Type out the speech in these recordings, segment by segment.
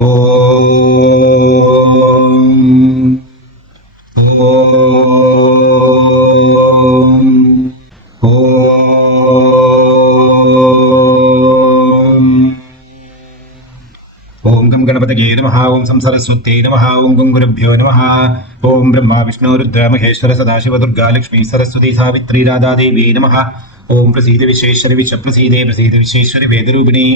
ஓம் ஓம் ஓம் ஓம் come கணபதயே நமஹ. ஓம் some சரஸ்வத்யே நமஹ. ஓம் come குருभ्यो நமஹ. ஓம் பிரம்மா விஷ்ணு ருத்ர மகேஸ்வர சதாசிவ துர்கா லக்ஷ்மி சரஸ்வதி சாவித்ரி ராதா தேவி நமஹ. ஓம் பிரசீத விஸ்வேஸ்வரி விஸ்வ பிரசீதே பிரசீத விஸ்வேஸ்வரி வேதரூபிணி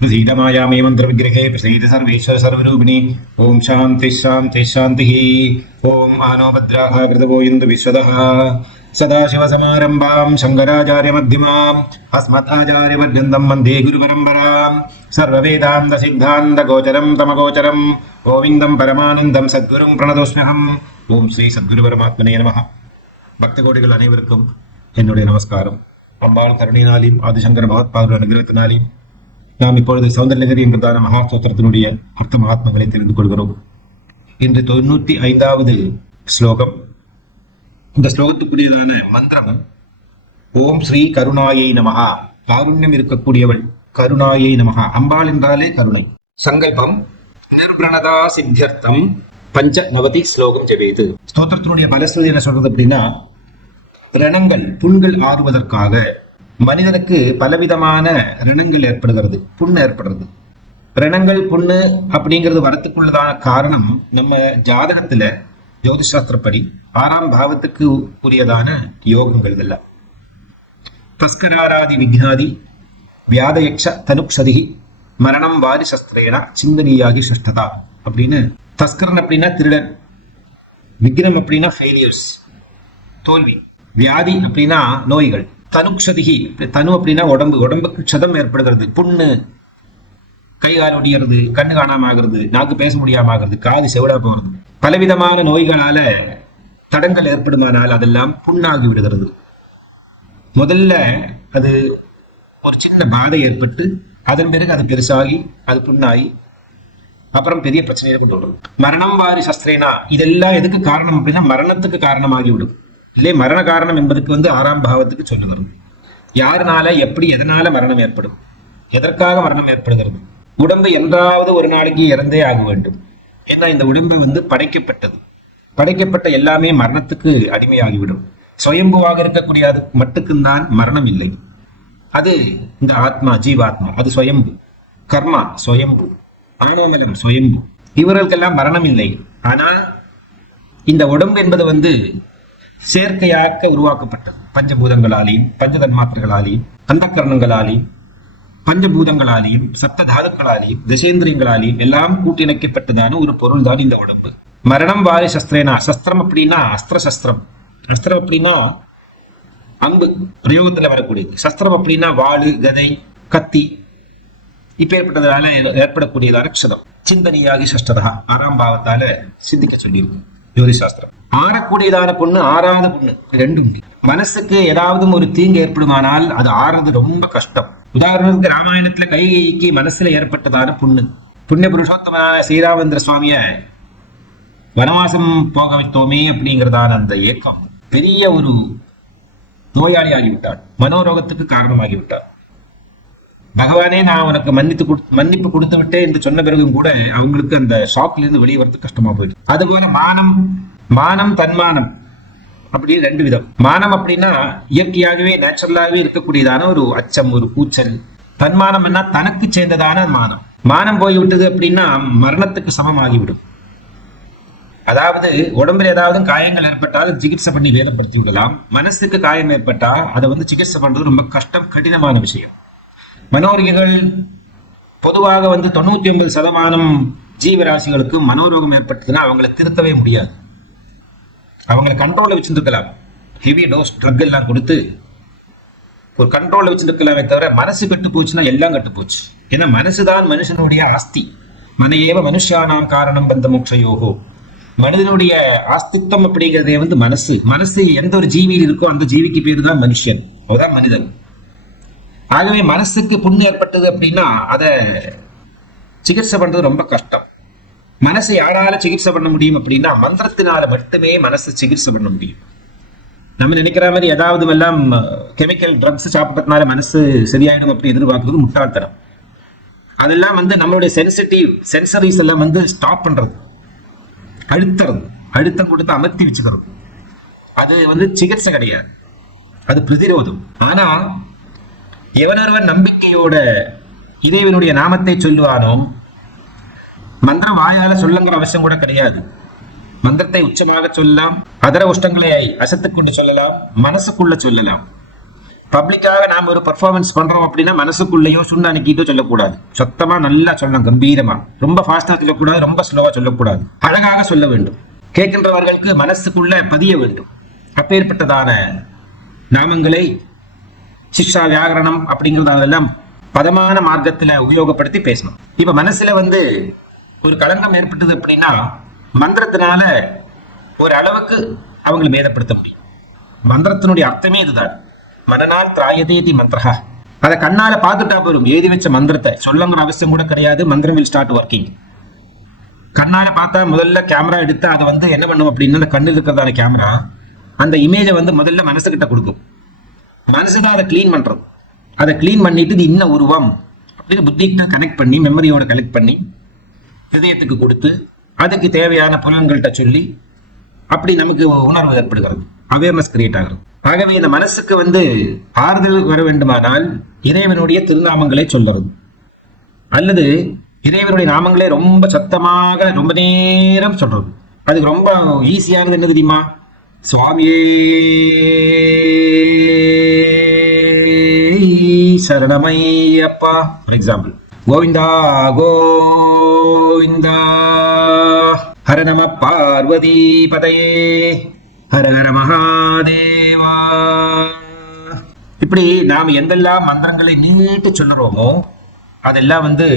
प्रसीद मायामे मंत्र विग्रहे प्रसीद सर्वेश्वर सर्वरूपिणी। ओम शांति शांति शांति। ओम आनो भद्राः कृतवो इन्दु विश्वदः सदाशिव समारंभां शंकराचार्य मध्यमां अस्मदाचार्य पर्यन्तं वन्दे गुरुपरम्परां। सर्ववेदान्त सिद्धान्त गोचरं तमगोचरं गोविन्दं परमानन्दं सद्गुरुं प्रणतोऽस्म्यहम्। ओम श्री सद्गुरु परमात्मने नमः. பக்த கோடிகள் அனைவருக்கும் என்னுடைய நமஸ்காரம். அம்பாள் கருணையினாலும் ஆதிசங்கர பகவத்பாதர் அனுகிரகத்தினாலும் நாம் இப்பொழுது சௌந்தரநகரி என்பதான மகா ஸ்தோத்திரத்தினுடைய அர்த்த மகாத்மங்களை தெரிந்து கொள்கிறோம். இன்று 95வது ஸ்லோகம். இந்த ஸ்லோகத்துக்குரியதான மந்திரம் ஓம் ஸ்ரீ கருணாயை நமஹா. காருண்யம் இருக்கக்கூடியவள் கருணாயை நமஹா. அம்பாள் என்றாலே கருணை. சங்கல்பம் நிர்பிரணதா சித்தியர்த்தம் பஞ்சநவதி ஸ்லோகம் ஜெபேது. ஸ்தோத்திரத்தினுடைய பலஸ்ருதி என்ன சொல்றது அப்படின்னா, ரணங்கள் புண்கள் ஆறுவதற்காக மனிதனுக்கு பலவிதமான ரணங்கள் ஏற்படுகிறது, புண்ணு ஏற்படுறது. ரணங்கள் புண்ணு அப்படிங்கிறது வரத்துக்குள்ளதான காரணம் நம்ம ஜாதகத்துல ஜோதிஷாஸ்திரப்படி 6ஆம் பாவத்துக்கு உரியதான யோகங்கள் இதெல்லாம். தஸ்கராராதி விக்னாதி வியாதயக்ஷ தனுக்ஷதி மரணம் வாரி சஸ்திரேனா சிந்தனியாகி சிஷ்டதா அப்படின்னு. தஸ்கரன் அப்படின்னா திருடன், விக்னம் அப்படின்னா ஃபெயிலியர்ஸ் தோல்வி, வியாதி அப்படின்னா நோய்கள், தனுக்ஷதிகி தனு அப்படின்னா உடம்பு, உடம்புக்கு க்ஷதம் ஏற்படுகிறது, புண்ணு, கை கால் ஒடிகிறது, கண்ணு காணாம ஆகிறது, நாக்கு பேச முடியாம ஆகிறது, காது செவிடா போகிறது, பலவிதமான நோய்களால தடங்கள் ஏற்படுமானால் அதெல்லாம் புண்ணாகி விடுகிறது. முதல்ல அது ஒரு சின்ன பாதை ஏற்பட்டு அதன் பிறகு அது பெருசாகி அது புண்ணாகி அப்புறம் பெரிய பிரச்சனையை கொண்டு வரும். மரணம் வாரி சஸ்திரேனா இதெல்லாம் எதுக்கு காரணம் அப்படின்னா மரணத்துக்கு காரணமாகிவிடும். இல்லை, மரண காரணம் என்பதுக்கு 6ஆம் பாவத்துக்கு சொல்லுகிறது. யாருனால எப்படி எதனால மரணம் ஏற்படும், எதற்காக மரணம் ஏற்படுகிறது. உடம்பு என்றாவது ஒரு நாளைக்கு இறந்தே ஆக வேண்டும். ஏன்னா இந்த உடம்பு படைக்கப்பட்டது, படைக்கப்பட்ட எல்லாமே மரணத்துக்கு அடிமையாகிவிடும். சுயம்புவாக இருக்கக்கூடிய அது மட்டுக்குந்தான் மரணம் இல்லை. அது இந்த ஆத்மா, ஜீவாத்மா அது சுயம்பு, கர்மா சுயம்பு, ஆணவமலம் சுயம்பு, இவர்களுக்கெல்லாம் மரணம் இல்லை. ஆனா இந்த உடம்பு என்பது செயற்கையாக்க உருவாக்கப்பட்டது. பஞ்சபூதங்களாலேயும் பஞ்சதன்மாத்திரங்களாலேயும் அந்த கரணங்களாலேயும் பஞ்சபூதங்களாலேயும் சப்த தாதுக்களாலேயும் தசேந்திரியங்களாலேயும் எல்லாம் கூட்டிணைக்கப்பட்டதான ஒரு பொருள் தான் இந்த உடம்பு. மரணம் வாரி சஸ்திரேனா, சஸ்திரம் அப்படின்னா அஸ்திர சஸ்திரம், அஸ்திரம் அப்படின்னா அம்பு பிரயோகத்துல வரக்கூடியது, சஸ்திரம் அப்படின்னா வாளு, கதை, கத்தி, இப்பேற்பட்டதால ஏற்படக்கூடியதான க்ஷதம். சிந்தனையாகி சஷ்டதா 6ஆம் பாவத்தால சிந்திக்க சொல்லியிருக்கு ஜோதிஷாஸ்திரம். ஆறக்கூடியதான பொண்ணு, ஆறாத பொண்ணு ரெண்டும் உண்டு. மனசுக்கு ஏதாவது ஒரு தீங்கு ஏற்படுமானால் அது ஆறுறது ரொம்ப கஷ்டம். உதாரணத்துக்கு ராமாயணத்துல கைகைக்கு மனசுல ஏற்பட்டதான புண்ணு. புண்ணிய புருஷோத்தமனான ஸ்ரீராமேந்திர சுவாமிய வனவாசம் போக வைத்தோமே அப்படிங்கிறதான அந்த ஏக்கம் பெரிய ஒரு நோயாளி ஆகிவிட்டாள், மனோரோகத்துக்கு காரணமாகிவிட்டாள். பகவானே நான் உனக்கு மன்னிப்பு கொடுத்து விட்டேன் என்று சொன்ன பிறகும் கூட அவங்களுக்கு அந்த ஷாக்ல இருந்து வெளியே வரது கஷ்டமா போயிடுது. அதுபோல மானம் தன்மானம் அப்படின்னு 2 விதம். மானம் அப்படின்னா இயற்கையாகவே நேச்சுரலாகவே இருக்கக்கூடியதான ஒரு அச்சம், ஒரு கூச்சல். தன்மானம் என்ன, தனக்கு சேர்ந்ததான மானம். மானம் போய்விட்டது அப்படின்னா மரணத்துக்கு சமமாகிவிடும். அதாவது உடம்புல ஏதாவது காயங்கள் ஏற்பட்டால் சிகிச்சை பண்ணி வேதப்படுத்தி விடலாம். மனசுக்கு காயம் ஏற்பட்டா அதை சிகிச்சை பண்றது ரொம்ப கஷ்டம், கடினமான விஷயம். மனோரோகிகள் பொதுவாக 99% ஜீவராசிகளுக்கு மனோரோகம் ஏற்பட்டதுன்னா அவங்களை திருத்தவே முடியாது. அவங்களை கண்ட்ரோல்ல வச்சிருக்கலாம், ஹெவி டோஸ் ட்ரக் எல்லாம் கொடுத்து ஒரு கண்ட்ரோல்ல வச்சிருக்கலாமே தவிர மனசு கட்டு போச்சுன்னா எல்லாம் கட்டு போச்சு. ஏன்னா மனசுதான் மனுஷனுடைய ஆஸ்தி. மனையேவ மனுஷானாம் காரணம் பந்த மோட்சயோகோ. மனிதனுடைய ஆஸ்தித்வம் அப்படிங்கிறதே மனசு. மனசு எந்த ஒரு ஜீவியில் இருக்கோ அந்த ஜீவிக்கு பேரு தான் மனுஷன், அவதான் மனிதன். ஆகவே மனசுக்கு புண்ணு ஏற்பட்டது அப்படின்னா அதை சிகிச்சை பண்றது ரொம்ப கஷ்டம். மனசை யாரால சிகிச்சை பண்ண முடியும் அப்படின்னா மந்திரத்தினால மட்டுமே மனசை சிகிச்சை பண்ண முடியும். நம்ம நினைக்கிற மாதிரி ஏதாவது எல்லாம் கெமிக்கல் ட்ரக்ஸ் சாப்பிட்டதுனால மனசு சரியாயிடும் அப்படி எதிர்பார்க்கறது முட்டாள்தனம். அதெல்லாம் வந்து நம்மளுடைய சென்சரிஸ் எல்லாம் வந்து ஸ்டாப் பண்றது, அழுத்தம் கொடுத்து அமர்த்தி வச்சுக்கிறது. அது வந்து சிகிச்சை கிடையாது, அது பிரதிரோதம். ஆனா எவனொருவன் நம்பிக்கையோட இறைவனுடைய நாமத்தை சொல்லுவானோ, மந்திரம் வாயால சொல்லுங்கிற அவசியம் கூட கிடையாது. மந்திரத்தை உச்சமாக சொல்லலாம், அதர உஷ்டங்களை அசத்துக் கொண்டு சொல்லலாம், மனசுக்குள்ள சொல்லலாம். பப்ளிக்காக நாம் ஒரு பர்ஃபார்மன்ஸ் பண்றோம் அப்படின்னா மனசுக்குள்ளேயோ சுண்ணானிக்கிட்டோ சொல்லக்கூடாது. சத்தமா நல்லா சொல்லலாம், கம்பீரமா. ரொம்ப ஃபாஸ்டா சொல்லக்கூடாது, ரொம்ப ஸ்லோவா சொல்லக்கூடாது. அழகாக சொல்ல வேண்டும், கேட்கின்றவர்களுக்கு மனசுக்குள்ள பதிய வேண்டும். அப்பேற்பட்டதான நாமங்களை சிக்ஷா வியாகரணம் அப்படிங்கிறது அதெல்லாம் பதமான மார்க்கத்துல உபயோகப்படுத்தி பேசணும். இப்ப மனசுல வந்து ஒரு களங்கம் ஏற்பட்டது அப்படின்னா மந்திரத்தினால ஒரு அளவுக்கு அவங்களை மேதப்படுத்த முடியும். மந்திரத்தினுடைய அர்த்தமே இதுதான், மனநாள் திராயதேதி மந்திரா. அதை கண்ணால பார்த்துட்டா போதும், எழுதி வச்ச மந்திரத்தை சொல்லுங்கிற அவசியம் கூட கிடையாது. மந்திரம் வில் ஸ்டார்ட் ஒர்க்கிங். கண்ணால பார்த்தா முதல்ல கேமரா எடுத்து அதை வந்து என்ன பண்ணும் அப்படின்னா, அந்த கண்ணில் இருக்கிறதான கேமரா அந்த இமேஜை வந்து முதல்ல மனசுகிட்ட கொடுக்கும். மனசுதான் அதை கிளீன் பண்றது. அதை கிளீன் பண்ணிட்டு இது இன்ன உருவம் அப்படின்னு புத்திகிட்ட கனெக்ட் பண்ணி, மெமரியோட கனெக்ட் பண்ணி இதயத்துக்கு கொடுத்து அதுக்கு தேவையான புலன்கள்கிட்ட சொல்லி அப்படி நமக்கு உணர்வு ஏற்படுகிறது, அவேர்னஸ் கிரியேட் ஆகிறது. ஆகவே இந்த மனசுக்கு வந்து ஆறுதல் வர வேண்டுமானால் இறைவனுடைய திருநாமங்களை சொல்றது, அல்லது இறைவனுடைய நாமங்களே ரொம்ப சத்தமாக ரொம்ப நேரம் சொல்றது. அதுக்கு ரொம்ப ஈஸியானது என்ன தெரியுமா? சுவாமியே சரணமையப்பா. ஃபார் எக்ஸாம்பிள், கோவிந்தா கோவிந்தா ஹர நம பார்வதி பதையே ஹர ஹர மகாதேவா. இப்படி நாம் எந்தெல்லாம் மந்திரங்களை நீட்டு சொல்லுறோமோ அதெல்லாம் வந்து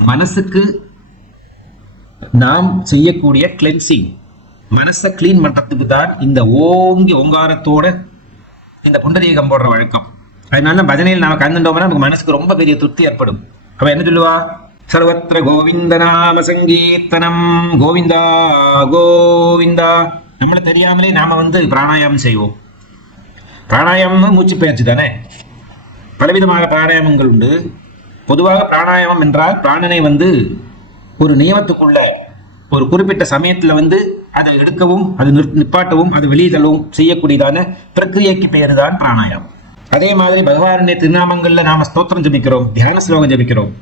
மனசுக்கு நாம் செய்யக்கூடிய கிளென்சிங், மனசை கிளீன் பண்றதுக்கு தான் இந்த ஓங்காரத்தோட இந்த புண்டரீகம் போடுற வழக்கம். அதனால பஜனையில் நாம கலந்துட்டோம்னா நமக்கு மனசுக்கு ரொம்ப பெரிய திருப்தி ஏற்படும். அவ என்ன சொல்லுவா? சர்வத்திர கோவிந்த நாம சங்கீர்த்தனம், கோவிந்தா கோவிந்தா. நம்மள தெரியாமலே நாம வந்து பிராணாயாமம் செய்வோம். பிராணாயாமம் மூச்சு பயிற்சி தானே. பலவிதமான பிராணாயாமங்கள் உண்டு. பொதுவாக பிராணாயாமம் என்றால் பிராணனை வந்து ஒரு நியமத்துக்குள்ள ஒரு குறிப்பிட்ட சமயத்துல வந்து அதை எடுக்கவும் அது நிப்பாட்டவும் அது வெளியே தள்ளவும் செய்யக்கூடியதான பிரக்கிரியைக்கு பெயர் தான் பிராணாயாமம். அதே மாதிரி பகவானுடைய திருநாமங்கள்ல நாம ஸ்தோத்திரம் ஜபிக்கிறோம், தியான ஸ்லோகம் ஜபிக்கிறோம்.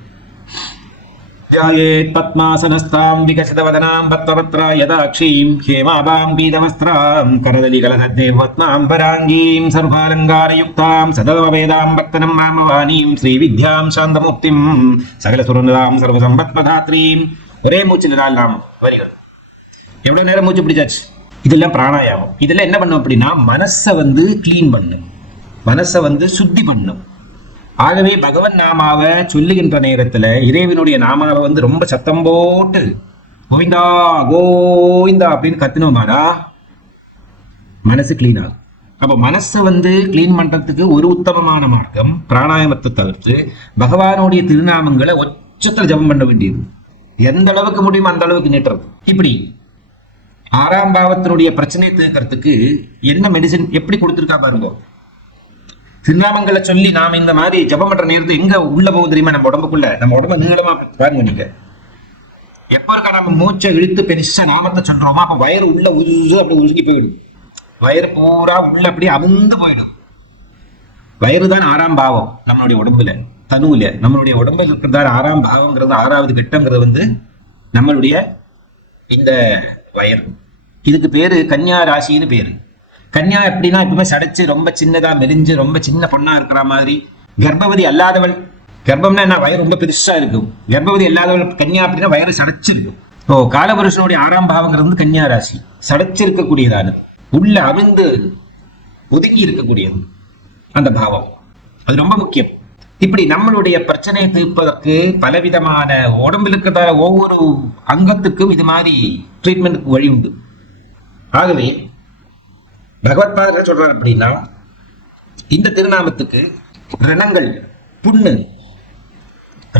ध्यायेत् पद्मासनस्तां विकसितवदनां भक्तवत्रा यदाक्षीं हेमाभां पीतवस्त्रां करदलिकलनद्देवत्नाम्बराङ्गीं सर्वालङ्कारयुक्तां सदववेदां भक्तनं मामवानीं श्रीविद्यां शान्तमुक्तिं सकलसुरनदां सर्वसम्पत्प्रदात्रीं. ஒரே மூச்சில் நாமம் வரிகள். எவ்வளவு நேரம் மூச்சு பிடிச்சாச்சு. இதெல்லாம் பிராணாயாமம். இதெல்லாம் என்ன பண்ணும் அப்படின்னா மனசை வந்து கிளீன் பண்ணும், மனசை வந்து சுத்தி பண்ணும். ஆகவே பகவன் நாமாவை சொல்லுகின்ற நேரத்துல இறைவனுடைய நாமாவை வந்து ரொம்ப சத்தம் போட்டு கோவிந்தா கோவிந்தா அப்படின்னு கத்தினோமாடா மனசு கிளீன் ஆகும். அப்ப மனசு வந்து கிளீன் பண்றதுக்கு ஒரு உத்தமமான மார்க்கம் பிராணாயாமத்தை தவிர்த்து பகவானுடைய திருநாமங்களை உச்சத்துல ஜபம் பண்ண வேண்டியது. எந்த அளவுக்கு முடியுமோ அந்த அளவுக்கு நீட்டுறது. இப்படி ஆறாம் பாவத்தினுடைய பிரச்சனையை தீர்க்கறதுக்கு என்ன மெடிசின் எப்படி கொடுத்துருக்கா பாருங்க. திருநாமங்களை சொல்லி நாம இந்த மாதிரி ஜபம் பண்ற நேரத்து எங்க உள்ள போகும் தெரியுமா? நம்ம உடம்புக்குள்ள, நம்ம உடம்பு நீளமா பாருங்க. நீங்க எப்ப இருக்கா நம்ம மூச்சை இழுத்து பெருசா நாமத்தை சொல்றோமா அப்ப வயிறு உள்ள அப்படி உருகி போயிடும். வயிறு பூரா உள்ள அப்படி அமுந்து போயிடும். வயிறு தான் ஆறாம் பாவம் நம்மளுடைய உடம்புல, தனுவுல. நம்மளுடைய உடம்புல இருக்கிறதால ஆறாம் பாவம்ங்கிறது, ஆறாவது கட்டம்ங்கிறது வந்து நம்மளுடைய இந்த வயிறு. இதுக்கு பேரு கன்னியா ராசின்னு பேரு. கன்னியா எப்படின்னா எப்பவுமே சடைச்சு ரொம்ப சின்னதா மெலிஞ்சு ரொம்ப சின்ன பொண்ணா இருக்கிற மாதிரி. கர்ப்பவதி அல்லாதவள், கர்ப்பம்னா என்ன? வயிறு ரொம்ப பெருசா இருக்கும். கர்ப்பவதி அல்லாதவள் கன்னியா அப்படின்னா வயிறு சடைச்சிருக்கும். ஓ, காலபுருஷனுடைய ஆறாம் பாவங்கிறது வந்து கன்னியா ராசி. சடைச்சிருக்கக்கூடியதான, உள்ள அவிழ்ந்து ஒதுங்கி இருக்கக்கூடியது அந்த பாவம். அது ரொம்ப முக்கியம். இப்படி நம்மளுடைய பிரச்சனையை தீர்ப்பதற்கு பலவிதமான உடம்பில் இருக்கிற ஒவ்வொரு அங்கத்துக்கும் இது மாதிரி ட்ரீட்மெண்ட்டுக்கு வழி உண்டு. ஆகவே பகவத்பாதர் சொல்றார் அப்படின்னா இந்த திருநாமத்துக்கு ரணங்கள், புண்ணு,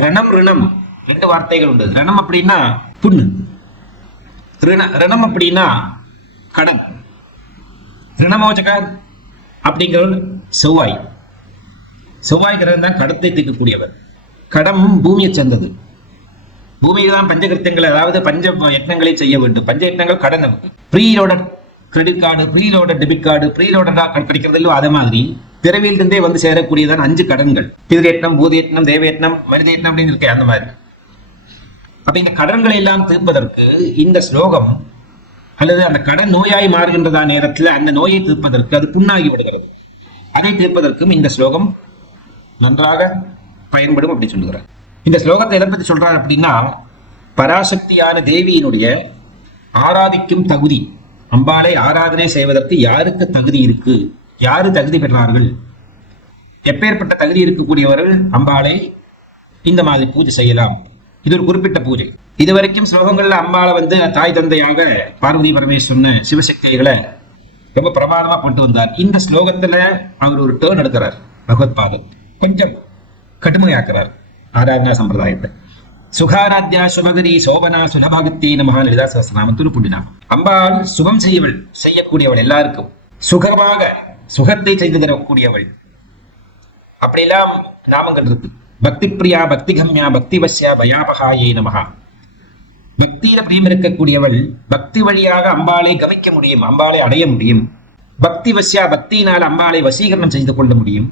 ரணம் ரிணம் ரெண்டு வார்த்தைகள் உண்டு. ரணம் அப்படின்னா புண்ணு, ரணம் அப்படின்னா கடன். ரிணமோச்சக அப்படிங்கிறது செவ்வாய். செவ்வாய் கிரகம் தான் கடத்தை தீர்க்கக்கூடியவர். கடம் பூமியை சேர்ந்தது. பூமியில தான் பஞ்சகிருத்தியங்கள், அதாவது பஞ்ச யத்னங்களை செய்ய வேண்டும். பஞ்ச யத்னங்கள் கடன் நமக்கு. Preloaded credit card, preloaded debit card, ப்ரீலோடடா கிடைக்கிறது இல்லையோ அதே மாதிரி பிறவியில் இருந்தே வந்து சேரக்கூடியதான் 5 கடன்கள். பிதிரயத்னம், பூதயத்னம், தேவயத்னம், மனிதயத்னம் அப்படின்னு இருக்கு. அந்த மாதிரி அப்ப இந்த கடன்களை எல்லாம் தீர்ப்பதற்கு இந்த ஸ்லோகம், அல்லது அந்த கடன் நோயாய் மாறுகின்றதா நேரத்தில் அந்த நோயை தீர்ப்பதற்கு அது புண்ணாகி விடுகிறது. அதை தீர்ப்பதற்கும் இந்த ஸ்லோகம் நன்றாக பயன்படும் அப்படி சொல்லுகிறார். இந்த ஸ்லோகத்தை எதை பற்றி சொல்றார் அப்படின்னா, பராசக்தியான தேவியினுடைய ஆராதிக்கும் தகுதி, அம்பாளை ஆராதனை செய்வதற்கு யாருக்கு தகுதி இருக்கு, யாரு தகுதி பெற்றார்கள், எப்பேற்பட்ட தகுதி இருக்கக்கூடியவர்கள் அம்பாளை இந்த மாதிரி பூஜை செய்யலாம். இது ஒரு குறிப்பிட்ட பூஜை. இதுவரைக்கும் ஸ்லோகங்கள்ல அம்பாளை வந்து தாய் தந்தையாக பார்வதி பரமேஸ்வரன் சிவசக்திகளை ரொம்ப பிரமாதமா கொண்டு வந்தார். இந்த ஸ்லோகத்துல அவர் ஒரு டேர்ன் எடுக்கிறார். பகவத்பாதம் கொஞ்சம் கடுமையாக்குறார் ஆராதனா சம்பிரதாயத்தை. சுகாராத்யா சுமகரி சோபனா சுலபாகத்தி நமஹ லலிதா சஹஸ்ரநாமத்தில் புண்ணினாம். அம்பாள் சுகம் செய்யக்கூடியவள், எல்லாருக்கும் சுகமாக சுகத்தை செய்து தரக்கூடியவள். அப்படியெல்லாம் நாமங்கள் இருக்கு. பக்தி பிரியா, பக்தி கம்யா, பக்தி வசியா, பயாபகாயே நமஹா. பக்தியில பிரியம் இருக்கக்கூடியவள், பக்தி வழியாக அம்பாளை கவிக்க முடியும், அம்பாளை அடைய முடியும். பக்தி வசியா, பக்தியினால் அம்பாளை வசீகரணம் செய்து கொள்ள முடியும்.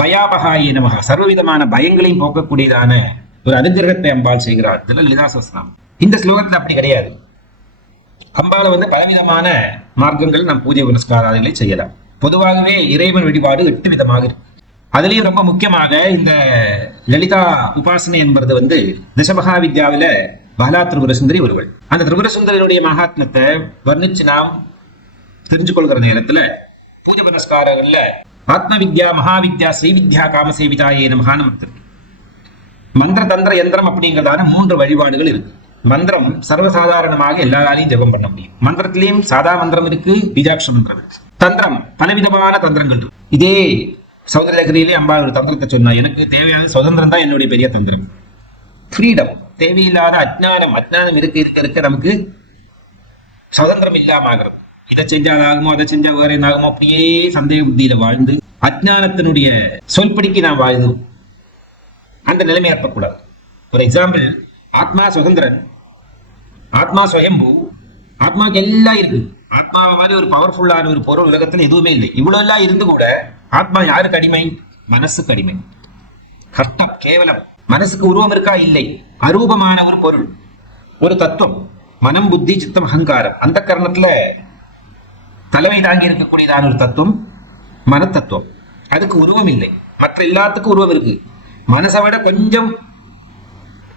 பயாபகாயே நமஹா, சர்வவிதமான பயங்களையும் போக்கக்கூடியதான ஒரு அனுகிரகத்தை அம்பாள் செய்கிறார். இதெல்லாம் லலிதா சஹஸ்ரநாமம். இந்த ஸ்லோகத்துல அப்படி கிடையாது. அம்பாளை வந்து பலவிதமான மார்க்கங்கள் நாம் பூஜை புனஸ்காராதிகளை செய்யலாம். பொதுவாகவே இறைவன் வழிபாடு 8 விதமாக இருக்கு. அதுலயும் ரொம்ப முக்கியமாக இந்த லலிதா உபாசனை என்பது வந்து தசமகா வித்யாவில பாலா திரிபுர சுந்தரி ஒருவள். அந்த திரிபுர சுந்தரியுடைய மகாத்மத்தை வர்ணிச்சு நாம் தெரிஞ்சு கொள்கிற நேரத்துல பூஜை புனஸ்காரங்கள்ல ஆத்ம வித்யா, மகாவித்யா, ஸ்ரீவித்யா, காமசேவிதாயே நமஹான்னு இருக்கு. மந்திர தந்திர யந்திரம் அப்படிங்கிறதான 3 வழிபாடுகள் இருக்கு. மந்திரம் சர்வசாதாரணமாக எல்லாராலையும் ஜெபம் பண்ண முடியும். மந்திரத்திலையும் சாதா மந்திரம் இருக்கு, பீஜாட்ச மந்திரம் இருக்கு. தந்திரம் பலவிதமான தந்திரங்கள் இருக்கு. இதே சௌந்தரலகரியிலே அம்பாள் ஒரு தந்திரத்தை சொன்னா, எனக்கு தேவையான சுதந்திரம் தான் என்னுடைய பெரிய தந்திரம். ஃப்ரீடம், தேவையில்லாத அஜ்ஞானம் இருக்க இருக்க இருக்க நமக்கு சுதந்திரம் இல்லாம ஆகிறது. இதை செஞ்சால் ஆகுமோ, அதை செஞ்சா வேற என்ன ஆகுமோ, அப்படியே சந்தேக புத்தியில வாழ்ந்து அஜ்ஞானத்தினுடைய சொல்படிக்கு நான் வாழ்ந்து அந்த நிலைமை ஏற்படக்கூடாது. ஒரு எக்ஸாம்பிள், ஆத்மா சுதந்திரன், ஆத்மா சுயம்பு, ஆத்மாவுக்கு எல்லாம் இருக்கு. ஆத்மாவை மாதிரி ஒரு பவர்ஃபுல்லான ஒரு பொருள் உலகத்துல எதுவுமே இல்லை. இவ்வளவு எல்லாம் இருந்து கூட ஆத்மா யாருக்கு அடிமை? மனசுக்கு அடிமை. கஷ்டம், கேவலம். மனசுக்கு உருவம் இருக்கா? இல்லை. அரூபமான ஒரு பொருள், ஒரு தத்துவம். மனம், புத்தி, சித்தம், அகங்காரம், அந்த கரணத்துல தலைமை தாங்கி இருக்கக்கூடியதான ஒரு தத்துவம் மனத்தத்துவம். அதுக்கு உருவம் இல்லை. மற்ற எல்லாத்துக்கும் உருவம் இருக்கு. மனசை விட கொஞ்சம்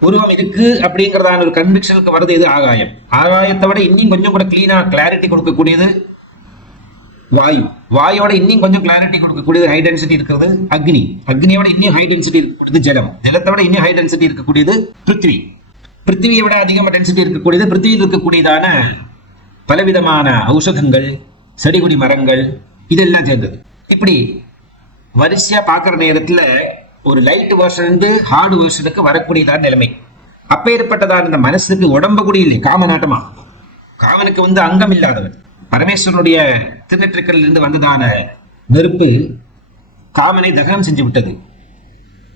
உருவம் இருக்கு அப்படிங்கிறதான ஒரு கன்விக்ஷனுக்கு வருது எது? ஆகாயம். ஆகாயத்தை விட இன்னும் கொஞ்சம் கூட கிளீனா கிளாரிட்டி கொடுக்கக்கூடியது வாயு. வாயோட இன்னும் கொஞ்சம் கிளாரிட்டி கொடுக்கக்கூடியது, ஹை டென்சிட்டி இருக்கிறது அக்னி. அக்னியோட இன்னும் ஹை டென்சிட்டி இருக்கக்கூடியது ஜலம். ஜலத்தை விட இன்னும் ஹை டென்சிட்டி இருக்கக்கூடியது பிருத்திவி. பிருத்திவியை விட அதிகமாக டென்சிட்டி இருக்கக்கூடியது பிருத்திவியில் இருக்கக்கூடியதான பலவிதமான ஔஷதங்கள், செடிகுடி மரங்கள், இதெல்லாம் சேர்ந்தது. இப்படி வரிசையா பார்க்குற நேரத்துல ஒரு லைட் வெர்ஷன் ஹார்டு வெர்ஷனுக்கு வரக்கூடியதான நிலைமை. அப்பேற்பட்டதான இந்த மனசுக்கு உடம்பு கூட இல்லை. காமநாட்டமா, காமனுக்கு வந்து அங்கம் இல்லாதவன். பரமேஸ்வரனுடைய திருநெற்றிக்கல்ல இருந்து வந்ததான நெருப்பு காமனை தகனம் செஞ்சு விட்டது.